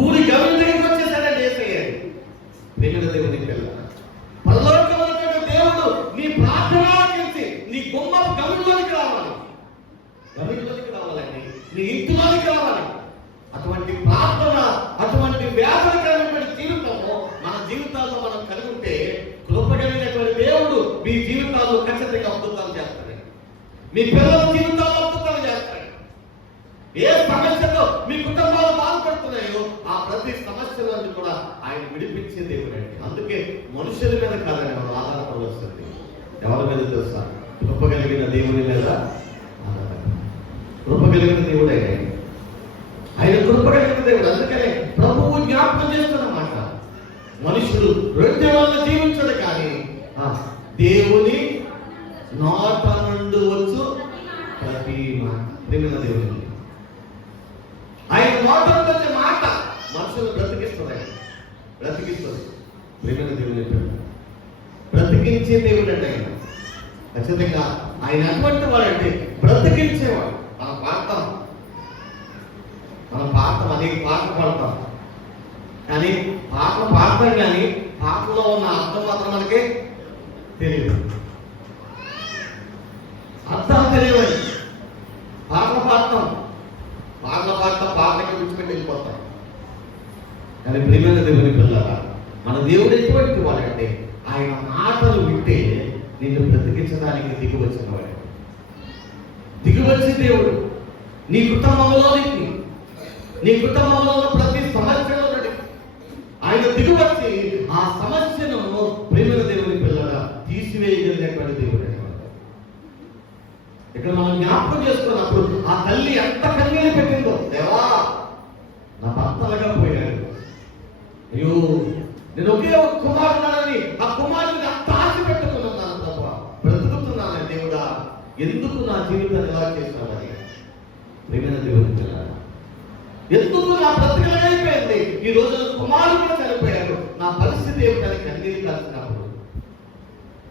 ఊరి గవిని దగ్గరికి వచ్చేసాడని చేసేయాలి. ప్రేమైన దేవుని పిల్ల, పరలోకమైన దేవుడు నీ ప్రార్థన ఆలకించి నీ గుమ్మ గవిలోనికి రావాలండి, నీ ఇంటిలోనికి రావాలి. అటువంటి ప్రార్థన, అటువంటి వ్యాధకరమైనటువంటి జీవితము మన జీవితాల్లో మనం కలిగి ఉంటే, కృపగలిగినటువంటి దేవుడు మీ జీవితాల్లో ఖచ్చితంగా అద్భుతాలు చేస్తాడు. మీ పిల్లల జీవితాల్లో అద్భుతాలు చేస్తాడు. ఏ సమస్యతో మీ కుటుంబాలు బాధపడుతున్నాయో ఆ ప్రతి సమస్యలను కూడా ఆయన విడిపించే దేవుడు అండి. అందుకే మనుషుల మీద కాదని మనం ఆధారపడవలసింది. ఎవరి మీద తెలుసా? కృపగలిగిన దేవుని మీద కృపగలిగిన దేవుడే ఆయన, కృపగలిగిన దేవుడు. అందుకనే ప్రభువు జ్ఞాపకం చేస్తున్నమాట, మనుషులు రొట్టె వల్ల జీవించడు, కానీ దేవుని నోట నుండి వచ్చు ప్రతి మాట. ప్రేమైన దేవుని, ఆయన నోట నుండి వచ్చే మాట మనుషులు బ్రతికిస్తుంది. ప్రేమైన దేవుని, బ్రతికించే దేవుడు అంటే ఆయన. ఖచ్చితంగా ఆయన అటువంటి వాడంటే బ్రతికించేవాడు. మనం పాడతాం, అనేక పాటలు పాడతాం, కానీ పాటలు పాడతాం, కానీ పాటలో ఉన్న అర్థం మాత్రం మనకి తెలియదు. అర్థం తెలియదు. పాటలు పాడతాం, పాటలకి విడిచిపెట్టి వెళ్ళిపోతాం. కానీ ప్రియమైన దేవుని పిల్లల, మన దేవుడు ఎటువంటి వాడంటే, ఆయన మాటలు వింటే నిన్ను బ్రతికించడానికి దిగివచ్చిన వాడు. దిగివచ్చి దేవుడు నీ కుటుంబంలోనికి, నీ కుటుంబంలో ప్రతి సమస్యలో ఆయన దిగువచ్చి ఆ సమస్యను ప్రేమైన దేవుని పిల్లల తీసివేయగలిగినటువంటి దేవుడు. ఇక్కడ మనం జ్ఞాపకం చేసుకున్నప్పుడు ఆ తల్లి ఎంత కన్నీరు పెట్టిందో, దేవా నా భర్తలుగా పోయాడు, అయ్యో నేను ఒకే ఒక కుమారున్నానని ఆ కుమారుని అంత ఆశ పెట్టుకున్నాను తప్ప బ్రతుకుతున్నాను. దేవుడా ఎందుకు నా జీవితాన్ని ఎలా చేస్తానని. ప్రేమైన దేవుని పిల్లల, ఎందుకు నా బ్రతుకైపోయింది, ఈ రోజు కుమారుడు కూడా చనిపోయాడు, నా పరిస్థితి ఏమిటని కన్నీరు కాల్చినప్పుడు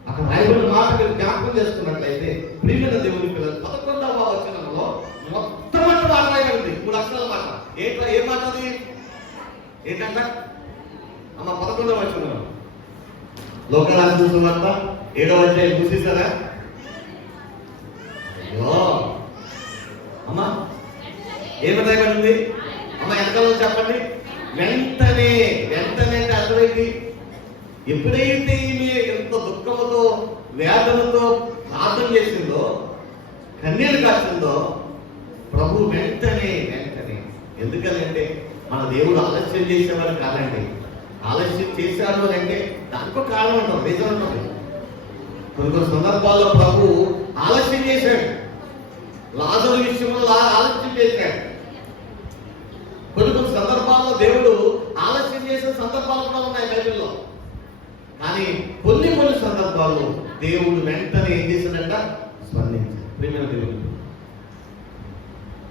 అక్కడ రాయబడిన మాట మీరు జ్ఞాపకం చేసుకున్నట్లయితే, ప్రియమైన దేవుని పిల్లలు 11వ వచనంలో మొట్టమొదటి మాట రాయబడింది, 3 అక్షరాల మాట. ఏ మాట అది? ఏంటంట అమ్మ? 11వ వచనం, లోకరాజు సువార్త 7వ అధ్యాయం చూసేసారా? అయ్యో అమ్మా, ఏమి రాయబడింది అమ్మ? ఎంతలో చెప్పండి. వెంటనే అంటే అర్థమైంది ఎప్పుడైతే ఈమె ఎంత దుఃఖంతో వేదనతో ప్రార్థన చేసిందో, కన్నీళ్ళు కాచిందో, ప్రభు వెంటనే ఎందుకంటే మన దేవుడు ఆలస్యం చేసేవాడు కాదండి. ఆలస్యం చేశాడు అని అంటే దానికో కారణం ఉంటుంది, రీజన్ ఉంటుంది. కొన్ని సందర్భాల్లో ప్రభు ఆలస్యం చేశాడు. లాజరు విషయంలో ఆలస్యం చేశాడు. కొన్ని సందర్భాల్లో దేవుడు ఆలస్యం చేసిన సందర్భాలు కూడా ఉన్నాయి బైబిల్లో. కానీ కొన్ని సందర్భాల్లో దేవుడు వెంటనే ఏం చేశాడంట? స్పందించాడు. ప్రియమైన దేవుడు,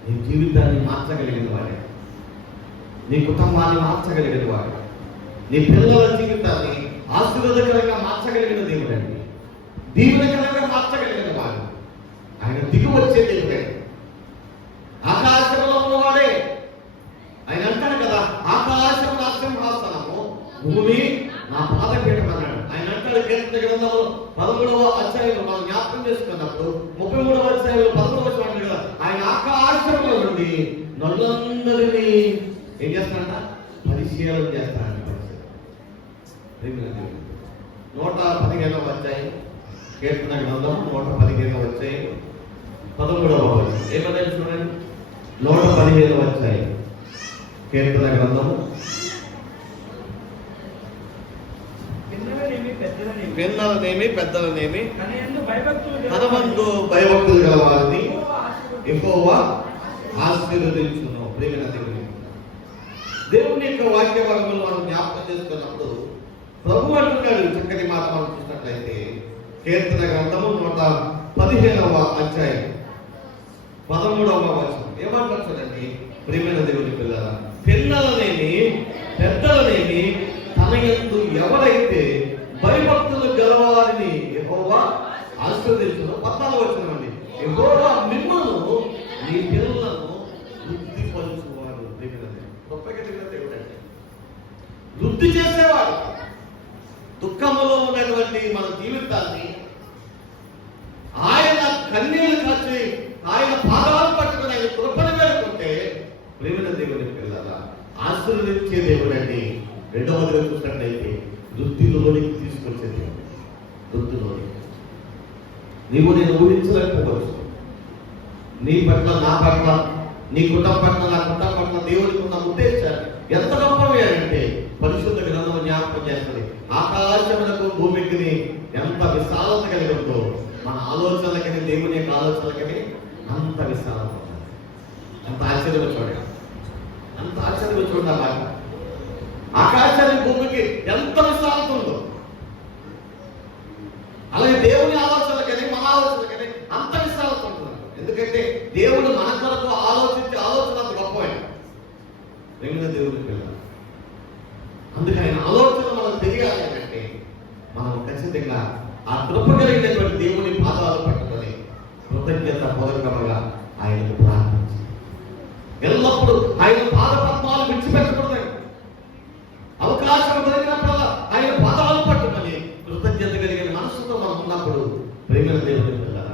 నీ జీవితాన్ని మార్చగలిగిన వాడే, నీ కుటుంబాన్ని మార్చగలిగిన వాడు, నీ పిల్లల జీవితాన్ని ఆశీర్వాదకరంగా మార్చగలిగిన దేవుడండి, దీవెనకరంగా మార్చగలిగిన వాడు. ఆయన దిగి వచ్చే దేవుడే, ఆకాశంలో ఉన్నవాడే. ఆయన అంటాడు కదా, ఆకాశం నా సింహాసనము, భూమి నా పాదపీఠం అన్నాడు. ఆయన అంటాడు కీర్తన గ్రంథంలో 13వ అధ్యాయంలో మనం జ్ఞాపకం చేసుకున్నప్పుడు 33వ అధ్యాయంలో 11వ వచనం కదా, ఆయన ఆకాశంలో నుండి నల్లందరినీ ఏం చేస్తాడంట? పరిశీలన చేస్తాడంట. 115వ అధ్యాయం కీర్తన గ్రంథం 115వ అధ్యాయం 13వ వచనం ఏమని చూడండి. 115వ అధ్యాయం కీర్తన గ్రంథము, పిన్నలనేమి పెద్దలనేమి తనమందు భయభక్తులు గల వారిని యెహోవా ఆశీర్వదించును. ప్రియమైన దేవుని యొక్క వాక్య భాగంలో మనం జ్ఞాపకం చేసుకున్నప్పుడు ప్రభు అంటున్నాడు చక్కటి మాట. మనం చూసినట్లయితే కీర్తన గ్రంథము 115వ అధ్యాయం 13వ వచనం ఏమంటారు చూడండి. ప్రియమైన దేవుని పిల్లల, పిన్నలనేమి పెద్దలనేమి తన యందు ఎవరైతే భయభక్తులు గలవారిని యెహోవా ఆశీర్వదించును. 14వ వచనం అండి, యెహోవా మిమ్మును నీ పిల్లలను వృద్ధిపరచువాడు. గొప్పగా దేవుడు అంటే వృద్ధి చేసేవాడు. దుఃఖంలో ఉన్నటువంటి మన జీవితాన్ని ఆయన కన్నీళ్లు కాచి ఆయన పాదాలు పట్టుకుని ఆయన కృపను వేడుకుంటే ప్రేమ దేవుని పిల్లల ఆశీర్వదించే దేవుడు అండి. రెండవదిగా చూసినట్లయితే వృద్ధిలోనికి తీసుకొచ్చే దేవుడు. వృద్ధిలోనికి నీవు నేను ఊహించలేకపోవచ్చు. నీ పట్ల, నా పట్ల, నీ కుటుంబం పట్ల, నా కుటుంబం పట్ల దేవుడికి ఉన్న ఉద్దేశాలు ఎంత గొప్పవి అంటే పరిశుద్ధ గ్రంథం జ్ఞాపకం చేస్తుంది. ఆకాశమునకు భూమికి ఎంత విశాలత కలిగి ఉందో మన ఆలోచనలకని దేవుని యొక్క ఆలోచనలకని అంత విశాలత. అంత ఆశ్చర్యం చూడండి, అంత ఆశ్చర్యం చూడాలి. ఆకాశానికి భూమికి ఎంత విశాలత ఉందో అలాగే దేవుని ఆలోచనలకని మన ఆలోచనలకని అంత విశాలత ఉంటుంది. ఎందుకంటే దేవుడు మన కొరకు ఆలోచించే ఆలోచన అంత గొప్పమైన దేవుని పిల్లలు. అందుకే ఆయన ఆలోచన మనకు తెలియాలి అంటే మనం ఖచ్చితంగా ఆ కృప కలిగినటువంటి దేవుని పాదాలు పట్టుకొని కృతజ్ఞత పూర్వకంగా ఆయనకు ప్రార్థించి ఎల్లప్పుడూ ఆయన పాద పద్మాలు విడిచిపెట్టకూడదు. అవకాశం దొరికినప్పుడల్లా ఆయన పాదాలు పట్టుకొని కృతజ్ఞత కలిగిన మనసుతో మనం ఉన్నప్పుడు ప్రేమ దేవుని పిల్లల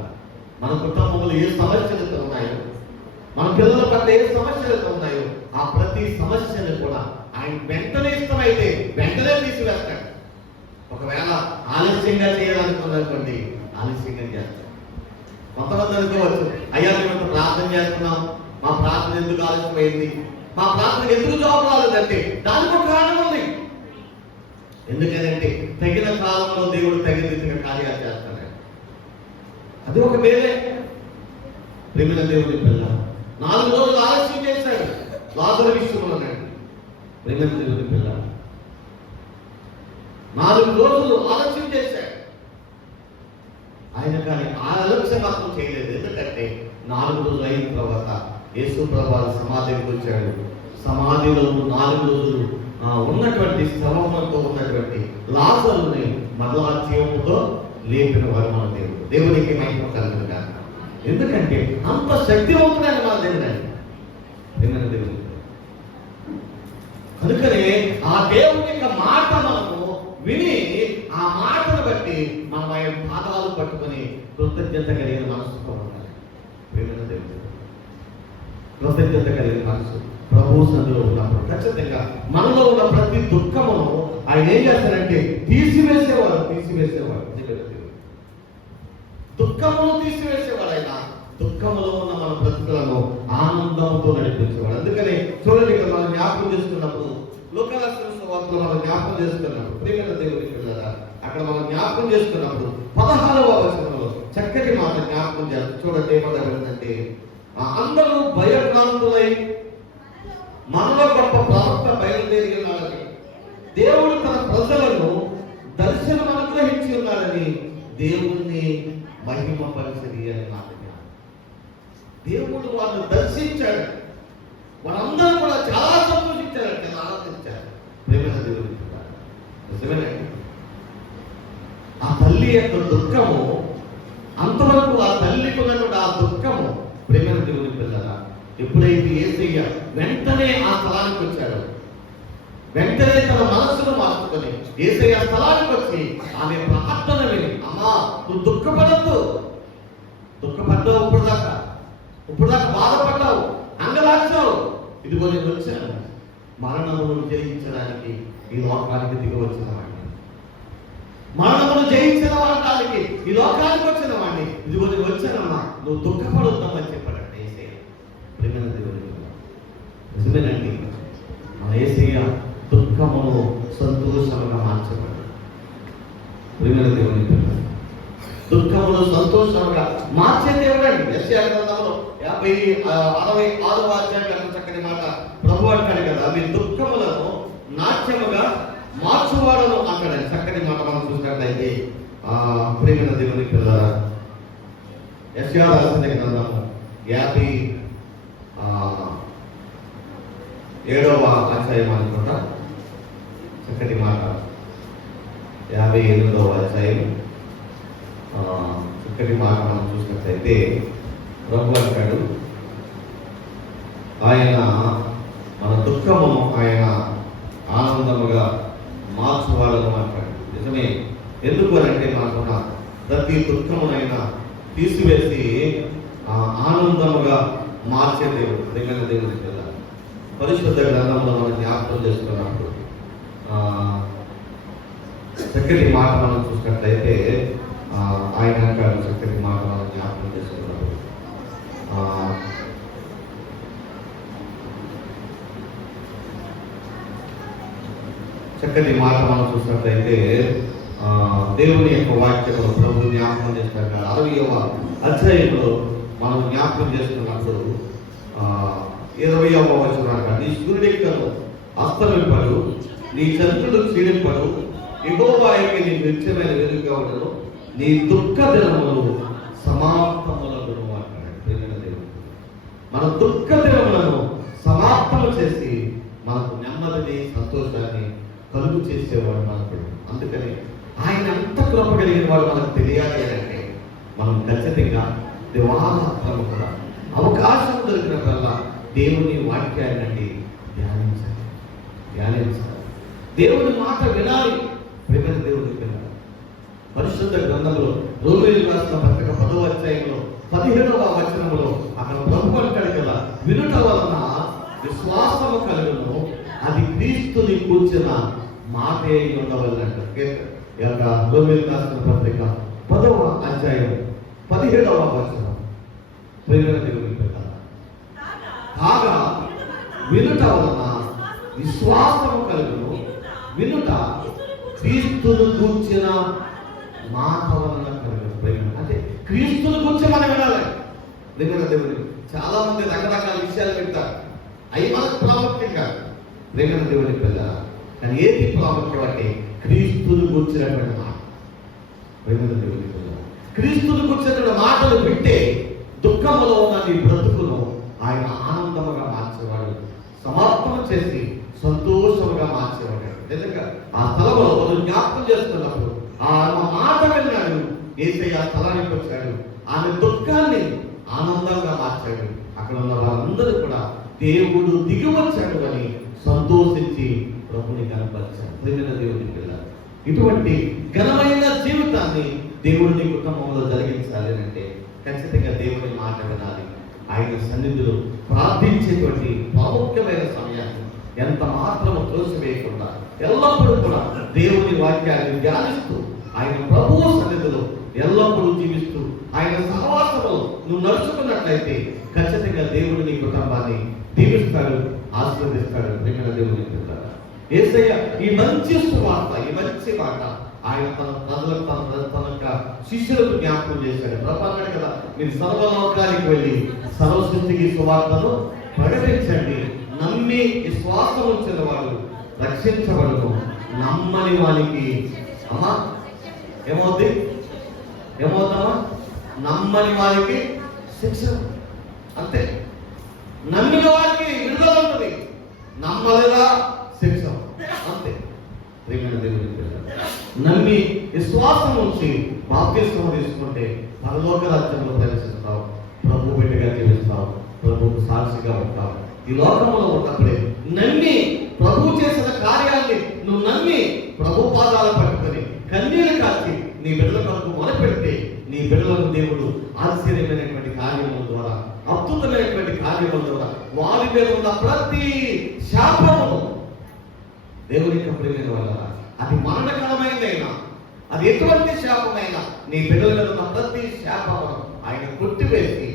మన కుటుంబంలో ఏ సమస్యలతో ఉన్నాయో, మన పిల్లల పట్ల ఏ సమస్యలతో ఉన్నాయో ఆ ప్రతి సమస్యను కూడా ఆయన వెంటనే ఇష్టమైతే వెంటనే తీసివేస్తాడు. ఒకవేళ ఆలస్యంగా చేయాలనుకున్నటువంటి ఆలస్యంగా చేస్తాడు. కొంతమంది అనుకోవచ్చు, అయ్యా మేము ప్రార్థన చేస్తున్నాం, మా ప్రార్థన ఎందుకు ఆలస్యమైంది, మా ప్రార్థన ఎందుకు జవాబు రాలేదంటే దానికి ఒక కారణం ఉంది. ఎందుకంటే తగిన కాలంలో దేవుడు తగిన రీతిగా కార్యాలు చేస్తాడు. అది ఒక వేరే ప్రేమ దేవుని పిల్ల 4 రోజులు ఆలస్యం చేశాడు లాజరు విషయంలో. ప్రేమ దేవుని పిల్ల 4 రోజులు ఆలస్యం చేశాడు ఆయన. కానీ ఆలస్యం మాత్రం చేయలేదు. ఎందుకంటే 4 రోజులు అయిన తర్వాత యేసు ప్రభువు సమాధికి వచ్చాడు. సమాధిలో 4 రోజులు ఉన్నటువంటి శ్రమంతో ఉన్నటువంటి లాజరుని మరలా జీవముతో లేపిన వారు మన దేవుడు. దేవునికి మహిమ కలుగును గాక. ఎందుకంటే అంత శక్తివంతుడైన మన దేవుడు దేవుడు. అందుకనే ఆ దేవుని యొక్క మాట మనము విని ఆ మాటను బట్టి మనం ఆయన పాదాలు పట్టుకొని కృతజ్ఞత కలిగిన మనసుతో ఉండాలి. ప్రేమ దేవుడు కృతజ్ఞత కలిగిన మనసు ప్రభు సన్నిధిలో ఉన్నప్పుడు ఖచ్చితంగా మనలో ఉన్న ప్రతి దుఃఖమును ఆయన ఏం చేస్తారంటే తీసివేసేవాడు. దుఃఖమును తీసివేసేవాడు ఆయన. దుఃఖములో ఉన్న మన బ్రతుకులను ఆనందంతో నడిపించేవాడు. అందుకని చూడండి, ఇక్కడ మనం జ్ఞాపకం చేసుకున్నప్పుడు లోకాల సువార్తలో మనం జ్ఞాపకం చేసుకున్నప్పుడు ప్రియమైన దేవుని పిల్లలారా, అక్కడ మనం జ్ఞాపకం చేసుకున్నప్పుడు 16వ వచనంలో చక్కటి మాట జ్ఞాపకం చేస్తారు. చూడండి ఏమంటే, అందరూ భయభ్రాంతులై మనలో గొప్ప ప్రవక్త బయలుదేరి ఉన్నాడని, దేవుడు తన ప్రజలను దర్శనం అనుగ్రహించి ఉన్నాడని దేవుణ్ణి మహిమపరిచది అని మాట. దేవుడు వాళ్ళని దర్శించాడు. వాళ్ళందరూ కూడా చాలా సంతోషించారంటే ఆనందించారు. ప్రేమైన దేవుని నిజమేనండి. ఆ తల్లి యొక్క దుఃఖము, అంతవరకు ఆ తల్లికి ఉన్నటువంటి ఆ దుఃఖము, ప్రేమైన దేవుని పిల్లరా, ఎప్పుడైతే యేసయ్య వెంటనే ఆ స్థలానికి వచ్చాడు, వెంటనే తన మనస్సును మార్చుకొని యేసయ్య స్థలానికి వచ్చి ఆమె ప్రార్థన విని, అమ్మా నువ్వు దుఃఖపడద్దు, దుఃఖపడ్డావు, ఇప్పుడు దాకా బాధపడ్డావు, అంగలార్చావు, ఇదిగో నేను వచ్చాను మరణమును జయించడానికి ఈ లోకానికి దిగి వచ్చిన వాడిని, మరణమును జయించిన వాడటానికి ఈ లోకానికి వచ్చిన వాడిని, ఇదిగో నేను వచ్చానమ్మా నువ్వు దుఃఖపడొద్దామని చెప్పాడంటే యేసయ్య. ప్రేమైన దేవుని నిజమేనండి, మన యేసయ్య దుఃఖమును సంతోషంగా మార్చబడ్డాడు. ప్రేమైన దేవుని దుఃఖమును సంతోషంగా మార్చే దేవుడండి. యెషయా గ్రంథంలో 66వ అధ్యాయం చక్కని మాట ప్రభు అంటాడు కదా, మీ దుఃఖములను నాట్యముగా మార్చువాడను అక్కడ చక్కని మాట మనం చూసినట్లయితే ప్రేమైన దేవుని పిల్లరా, యెషయా రాసిన గ్రంథము 57వ అధ్యాయం అనుకుంటా చక్కటి మాట, 58వ అధ్యాయం చక్కటి మాట మనం చూసినట్లయితే ప్రభు అంటాడు, ఆయన మన దుఃఖము ఆయన ఆనందముగా మార్చువాడను అంటాడు. నిజమే, ఎందుకు అంటే మనకున్న ప్రతి దుఃఖమునైనా తీసివేసి ఆనందముగా మార్చే దేవుడు. ప్రియమైన దేవుని కదా, పరిశుద్ధ గ్రంథంలో మనం జ్ఞాపకం చేసుకున్నప్పుడు చక్కటి మాట మనం చూసినట్లయితే ఆయన అంటాడు, చక్కటి మాట మనం జ్ఞాపకం చేసుకున్నప్పుడు చక్కటి మాట మనం చూసినట్లయితే దేవుని యొక్క వాక్యమును ప్రభు జ్ఞాపకం చేస్తారు. 60వ అధ్యాయంలో మనం జ్ఞాపకం చేసుకున్నప్పుడు 20వ వచనం, నీ సూర్యుడెక్కను అస్తమింపడు, నీ చంద్రుడు క్షీణింపడు, యెహోవాకి నీ నిత్యమైన వెలుగుగా ఉండను, నీ దుఃఖ దినములు సమాప్తములను అంటాడు. మన దుఃఖ దినములను సమాప్తము చేసి మనకు నెమ్మదిని సంతోషాన్ని కలుగు చేసేవాడు మనకు. అందుకని ఆయన అంత కృప కలిగిన వాడు మనకు తెలియాలి అంటే మనం ఖచ్చితంగా దివారాత్రము కూడా అవకాశం దొరికినప్పుడల్లా దేవుని వాక్యాన్ని ధ్యానించాలి, దేవుని మాట వినాలి. ప్రేమ దేవుని వినాలి. పరిశుద్ధ గ్రంథంలో రోమీయులకు రాసిన పత్రిక 10వ అధ్యాయంలో 17వ వచనంలో అక్కడ ప్రభు అంటాడు కదా, వినుట వలన విశ్వాసము కలుగును, అది క్రీస్తుని కూర్చిన మాటే ఉండవల్లంటారు. రోమీయులకు రాసిన పత్రిక 10వ అధ్యాయం 17వ వచనం. ప్రేమ దేవుని కాగా వినుట వలన విశ్వాసము కలుగును, వినుట క్రీస్తును కూర్చిన మాట వలన కలుగును. అంటే క్రీస్తును కూర్చి మనం వినాలి. దేవుని చాలా మంది రకరకాల విషయాలు వింటారు, అవి మనకు ప్రాముఖ్యం కాదు. ప్రేమ దేవుని పిల్ల, కానీ ఏది ప్రాముఖ్యం అంటే క్రీస్తును కూర్చినటువంటి మాట. ప్రేమ దేవుని పిల్ల, క్రీస్తును కూర్చినటువంటి మాటలు వింటే దుఃఖములో ఉన్న నీ బ్రతుకును ఆయన ఆనందముగా మార్చేవాడు, సమాప్తం చేసి సంతోషముగా మార్చేవాడు. నిజంగా ఆ స్థలంలో మనం జ్ఞాపకం చేస్తున్నప్పుడు ఆ మాట విన్నాడు, యేసయ్య ఆ స్థలానికి వచ్చాడు, ఆమె దుఃఖాన్ని ఆనందంగా మార్చాడు. అక్కడ ఉన్న వాళ్ళందరూ కూడా దేవుడు దిగి వచ్చాడు అని సంతోషించి ప్రభుని కనపరిచాడు. ప్రియమైన దేవుని పిల్ల, ఇటువంటి ఘనమైన జీవితాన్ని దేవుడి కుటుంబంలో జరిగించాలి అంటే ఖచ్చితంగా దేవుని మాట వినాలి, ఆయన సన్నిధిలో ప్రార్థించేటువంటి ప్రాముఖ్యమైన సమయాన్ని ఎంత మాత్రము త్రోసివేయకుండా ఎల్లప్పుడూ కూడా దేవుని వాక్యాన్ని ధ్యానిస్తూ ఆయన ప్రభువు సన్నిధిలో ఎల్లప్పుడూ జీవిస్తూ ఆయన సహవాసంలో నువ్వు నడుచుకున్నట్లయితే ఖచ్చితంగా దేవుడు నీ కుటుంబాన్ని దీవిస్తాడు, ఆశీర్వదిస్తాడు. ప్రియమైన దేవుని పిల్లలారా, యేసయ్య ఈ మంచి సువార్త, ఈ మంచి మాట ఆయన తన ప్రజలకు తన యొక్క శిష్యులకు జ్ఞాపకం చేశాడు. ప్రభు అన్నాడు కదా, మీరు సర్వలోకానికి వెళ్ళి సర్వ సృష్టికి సువార్తను ప్రకటించండి. నమ్మి విశ్వాసం ఉంచిన వాడు రక్షించబడను, నమ్మని వానికి అమ్మా ఏమవుతామా? నమ్మని వారికి శిక్ష. అంతే. నమ్మిన వారికి విడుదల ఉంటుంది, నమ్మలేదా శిక్ష. అంతే. నమ్మి విశ్వాసం ఉంచి బాప్తిస్మం తీసుకుంటే పరలోక రాజ్యంలో ప్రవేశిస్తావు, ప్రభు బిడ్డగా జీవిస్తావు, ప్రభువుకు సాక్షిగా ఉంటావు. ఈ లోకంలో ఉన్నప్పుడే నమ్మి ప్రభు చేసిన కార్యాన్ని నువ్వు నమ్మి ప్రభు పాదాలు పట్టుకొని కన్నీరు కాచి నీ బిడ్డల కొరకు మొదలుపెడితే నీ బిడ్డలను దేవుడు ఆశ్చర్యమైనటువంటి కార్యముల ద్వారా, అద్భుతమైనటువంటి కార్యముల ద్వారా వారి మీద ఉన్న ప్రతి శాపమును దేవుని కప్పిన వల్ల అది మరణకరమైనదైనా, అది ఎటువంటి శాపమైనా నీ బిడ్డల మీద ఉన్న ప్రతి శాపమును ఆయన కొట్టివేసి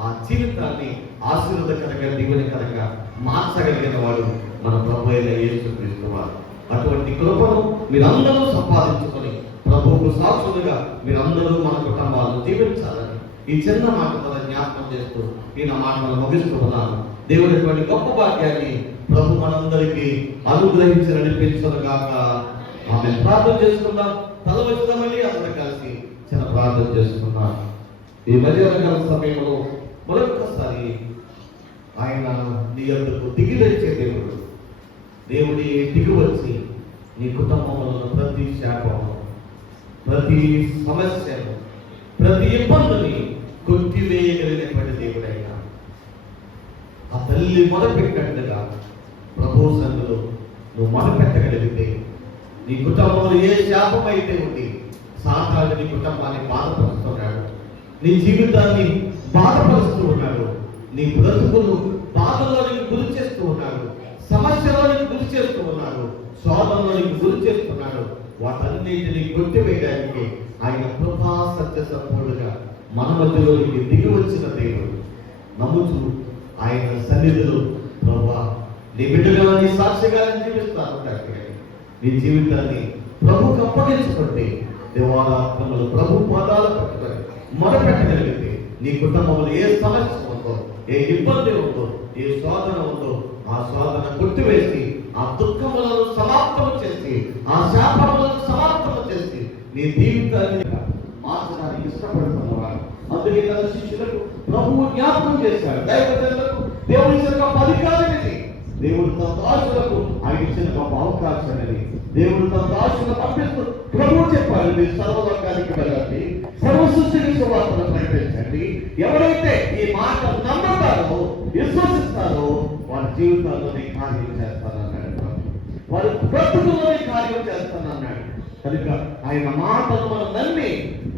ఆ జీవితాన్ని ఆశీర్వాదకరంగా దీవెనకరంగా మార్చగలిగిన వాడు మన ప్రభు అయిన యేసుక్రీస్తు వారు. అటువంటి కృపను మీరందరూ సంపాదించుకొని ప్రభువుకు సాక్షులుగా మీరందరూ మన కుటుంబాలను జీవించాలని ఈ చిన్న మాట ద్వారా జ్ఞాపకం చేస్తూ ఈ నా మాటలు ముగిస్తూ ఉన్నాను. దేవుడి గొప్ప భాగ్యాన్ని ప్రభు మనందరికీ అనుగ్రహించి నడిపించనుగాక. ఆమె ప్రార్థన చేసుకుందాం. తల వచ్చామని అందరూ కలిసి చిన్న ప్రార్థన చేసుకున్నాం. ఈ మధ్యాహ్నకాల సమయంలో మరొకసారి ఆయన నీ యొద్దకు దిగి వచ్చే దేవుడు, దేవుడి దిగి వచ్చి నీ కుటుంబంలో ప్రతి శాపము, ప్రతి సమస్యను, ప్రతి ఇబ్బందిని కొట్టివేయగలిగినటువంటి దేవుడైనా ఆ తల్లి మొదలుపెట్టినట్టుగా ప్రభు సన్నిధిలో నువ్వు మొదలుపెట్టగలిగితే నీ కుటుంబంలో ఏ శాపం అయితే ఉంది, సాతాను నీ కుటుంబాన్ని బాధపరుస్తున్నాడు, నీ జీవితాన్ని బాధపరుస్తూ ఉన్నాడు, నీ బ్రతుకులు బాధలోనికి గురి చేస్తూ ఉన్నాడు, సమస్యలోనికి గురి చేస్తూ ఉన్నాడు, శోధనలోనికి గురి చేస్తున్నాడు, వాటన్నిటిని కొట్టివేయడానికి ఆయన కృపా సత్య సంపూర్ణంగా మన మధ్యలోనికి దిగి వచ్చిన దేవుడు. నమ్ముచు ఆయన సన్నిధిలో ప్రభువా నీ బిడ్డగా నీ సాక్షిగా జీవిస్తాను, నీ జీవితాన్ని ప్రభుకు అప్పగించుకుంటే దేవాలయములు ప్రభు పాదాలు పట్టుకొని మొదలుపెట్టగలిగితే నీ కుటుంబంలో ఏ సమస్య ఉందో, ఏ ఇబ్బంది ఉందో, ఏ శోధన ఉందో ఆ శోధన కొట్టివేసి ఆ దుఃఖములను సమాప్తం చేసి ఆ శాపములను సమాప్తం చేసి నీ జీవితాన్ని మార్చడానికి ఇష్టపడుతున్నవాడు. అందుకే తన శిష్యులకు ప్రభువు జ్ఞాపకం చేశాడు. దైవజనులకు దేవుని యొక్క అధికారం ఇది. దేవుడు తన దాసులకు ఆయన ఇచ్చిన గొప్ప అవకాశం అనేది. దేవుడు తన దాసులను పంపిస్తూ ప్రభువు చెప్పాడు, మీరు సర్వలోకానికి వెళ్ళండి, సర్వ సృష్టికి సువార్తను ప్రకటించండి. ఎవరైతే ఈ మాట నమ్ముతారో, విశ్వసిస్తారో వారి జీవితాల్లోనే కార్యం చేస్తానన్నాడు. వారి బ్రతుకులోనే కార్యం చేస్తానన్నాడు. కనుక ఆయన మాటలు మనం నమ్మి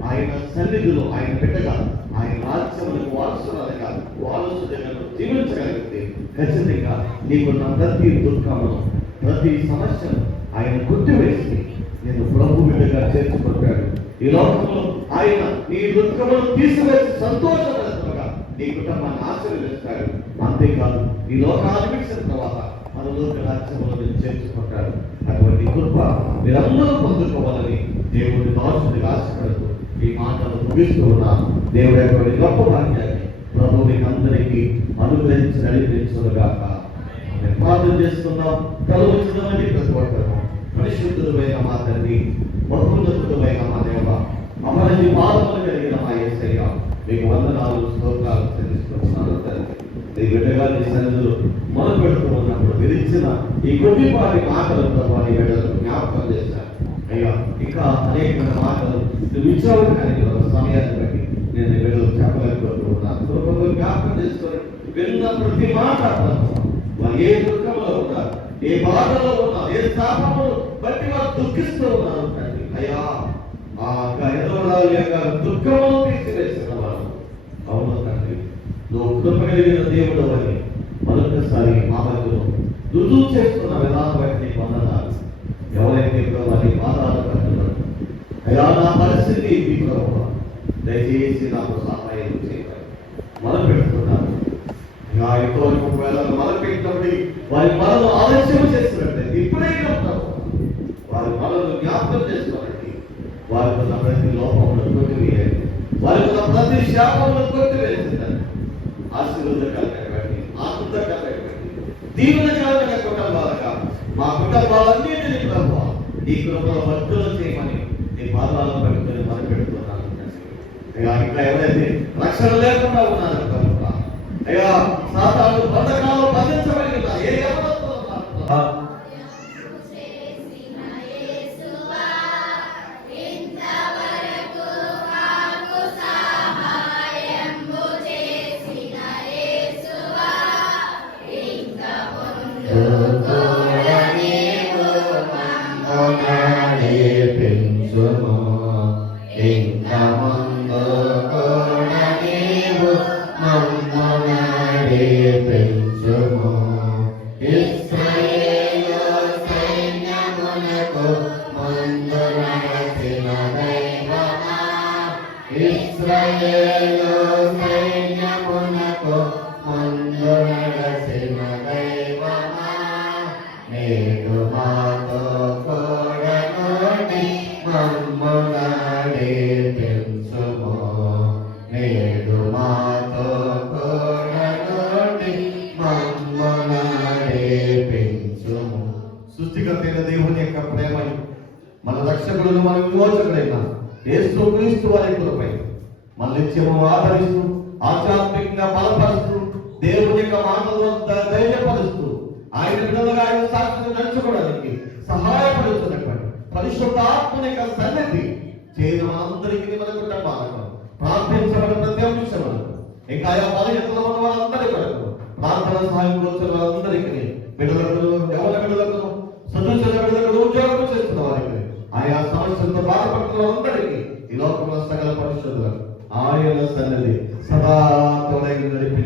ఆయన సన్నిధిలో ఆయన బిడ్డగా ఆయన రాజ్యములకు వారసులుగా జీవించగలిగితే ఖచ్చితంగా నీకున్న ప్రతి దుఃఖమును, ప్రతి సమస్యను ఆయన కొట్టివేసి నేను ప్రభు బిడ్డగా చేర్చుకుంటాడు. ఈ లోకంలో ఆయన నీ దుఃఖమును తీసివేసి సంతోషపరుస్తుగా నీ కుటుంబాన్ని ఆశీర్వదిస్తాడు. అంతేకాదు ఈ లోకాన్ని విడిచిన తర్వాత పరలోక రాజ్యములను చేర్చుకుంటాడు. అటువంటి కృప మీరందరూ పొందుకోవాలని దేవుడి దాసుడిగా ఆశపడుతూ ఈ మాటలు ముగిస్తూ ఉన్నాను. దేవుడి యొక్క గొప్ప భాగ్యాన్ని ప్రభు మీకు అందరికీ అనుగ్రహించి నడిపించుగాక. మేము ప్రార్థన చేసుకున్నాం. కలుగుతుందని ప్రతి ఒక్కరు పరిశుద్ధుడైన మా తండ్రి, బహున్నతుడైన మా దేవ, అమరని పాదములు కలిగిన మా యేసయ్య, మీకు వందనాలు స్తోత్రాలు చెల్లిస్తున్నాను తండ్రి. నీ బిడ్డగా నీ సన్నిధిలో మొదలు పెడుతూ ఉన్నప్పుడు విధించిన ఈ కొద్దిపాటి మాటలతో వారి బిడ్డలకు జ్ఞాపకం చేశారు. అయ్యా ఇంకా అనేకమైన మాటలు నువ్వు ఇచ్చావు, కానీ సమయాన్ని బట్టి నేను నీ బిడ్డలు చెప్పలేకపోతూ ఉన్నాను. జ్ఞాపకం చేసుకొని విన్న ప్రతి మాట వారు ఏ దుఃఖంలో ఉన్నారు, ఏ బాధలో ఉన్నారు, ఏ శాపములు బట్టి వారు దుఃఖిస్తూ ఉన్నారు తండ్రి. అయ్యా ఆ యొక్క దుఃఖమును తీసివేసిన వారు అవును తండ్రి. నువ్వు కృప కలిగిన దేవుడు అని మరొకసారి మా మధ్యలో రుజువు చేస్తున్న విధానం బట్టి నీకు వందనాలు. ఎవరైతే వారి పాదాలు కట్టున్నారు, అయ్యా నా పరిస్థితి ఇది ప్రభు, దయచేసి నాకు సహాయం చేయాలి మొదలుపెడుతున్నాను. ఇంకా ఇంతవరకు మొదలుపెట్టినప్పుడు వారి మనను ఆలస్యం చేస్తున్నట్లయితే ఇప్పుడైనా ప్రభు వారి మనను జ్ఞాపకం చేసుకోవాలండి. వారికి ఉన్న ప్రతి లోపములను కొట్టివేయండి, వారికి ఉన్న ప్రతి శాపములను కొట్టివేసిందండి. ఆశీర్వాదకరమైనటువంటి ఆనందకరమైనటువంటి దీవెనకరమైన కుటుంబాలుగా మా కుటుంబాలన్నింటినీ ప్రభు నీ కృపలో భక్తులు చేయమని నీ పాదాలను పెట్టుకుని మొదలుపెడుతున్నాను. అయ్యా ఇంకా ఎవరైతే రక్షణ లేకుండా ఉన్నారు కనుక అయ్యా సాతాను బంధకాలు బంధించబడి ఉన్నారు. ఏ ఎవరితో సృష్టికర్తైన దేవుని యొక్క ప్రేమని మన రక్షకులను మన విమోచకుడైన యేసుక్రీస్తు వారి కృపై మన నిత్యము ఆదరిస్తూ ఆధ్యాత్మికంగా బలపరుస్తూ దేవుని యొక్క మాటలను ధైర్యపరుస్తూ ఆయన బిడ్డలుగా ఆయన సాక్షిగా నడుచుకోవడానికి సహాయపడుతున్నటువంటి పరిశుద్ధ ఆత్మని యొక్క సన్నిధి చేయడం మనందరికీ మన కుటుంబాలకు ప్రార్థించబడిన ప్రతి అంశములకు ఇంకా ఆయా బలహీనతలో ఉన్న వాళ్ళందరి కొరకు ప్రార్థన సహాయం కోసం వాళ్ళందరికీ బిడ్డలకు ఎవరి బిడ్డలకు సదృశ బిడ్డలకు ఉద్యోగం చేస్తున్న వారికి ఆయా సమస్యలతో బాధపడుతున్న వాళ్ళందరికీ ఈ లోకంలో సకల పరిశుద్ధులకు ఆయన సన్నిధి సదా తోడై నడిపి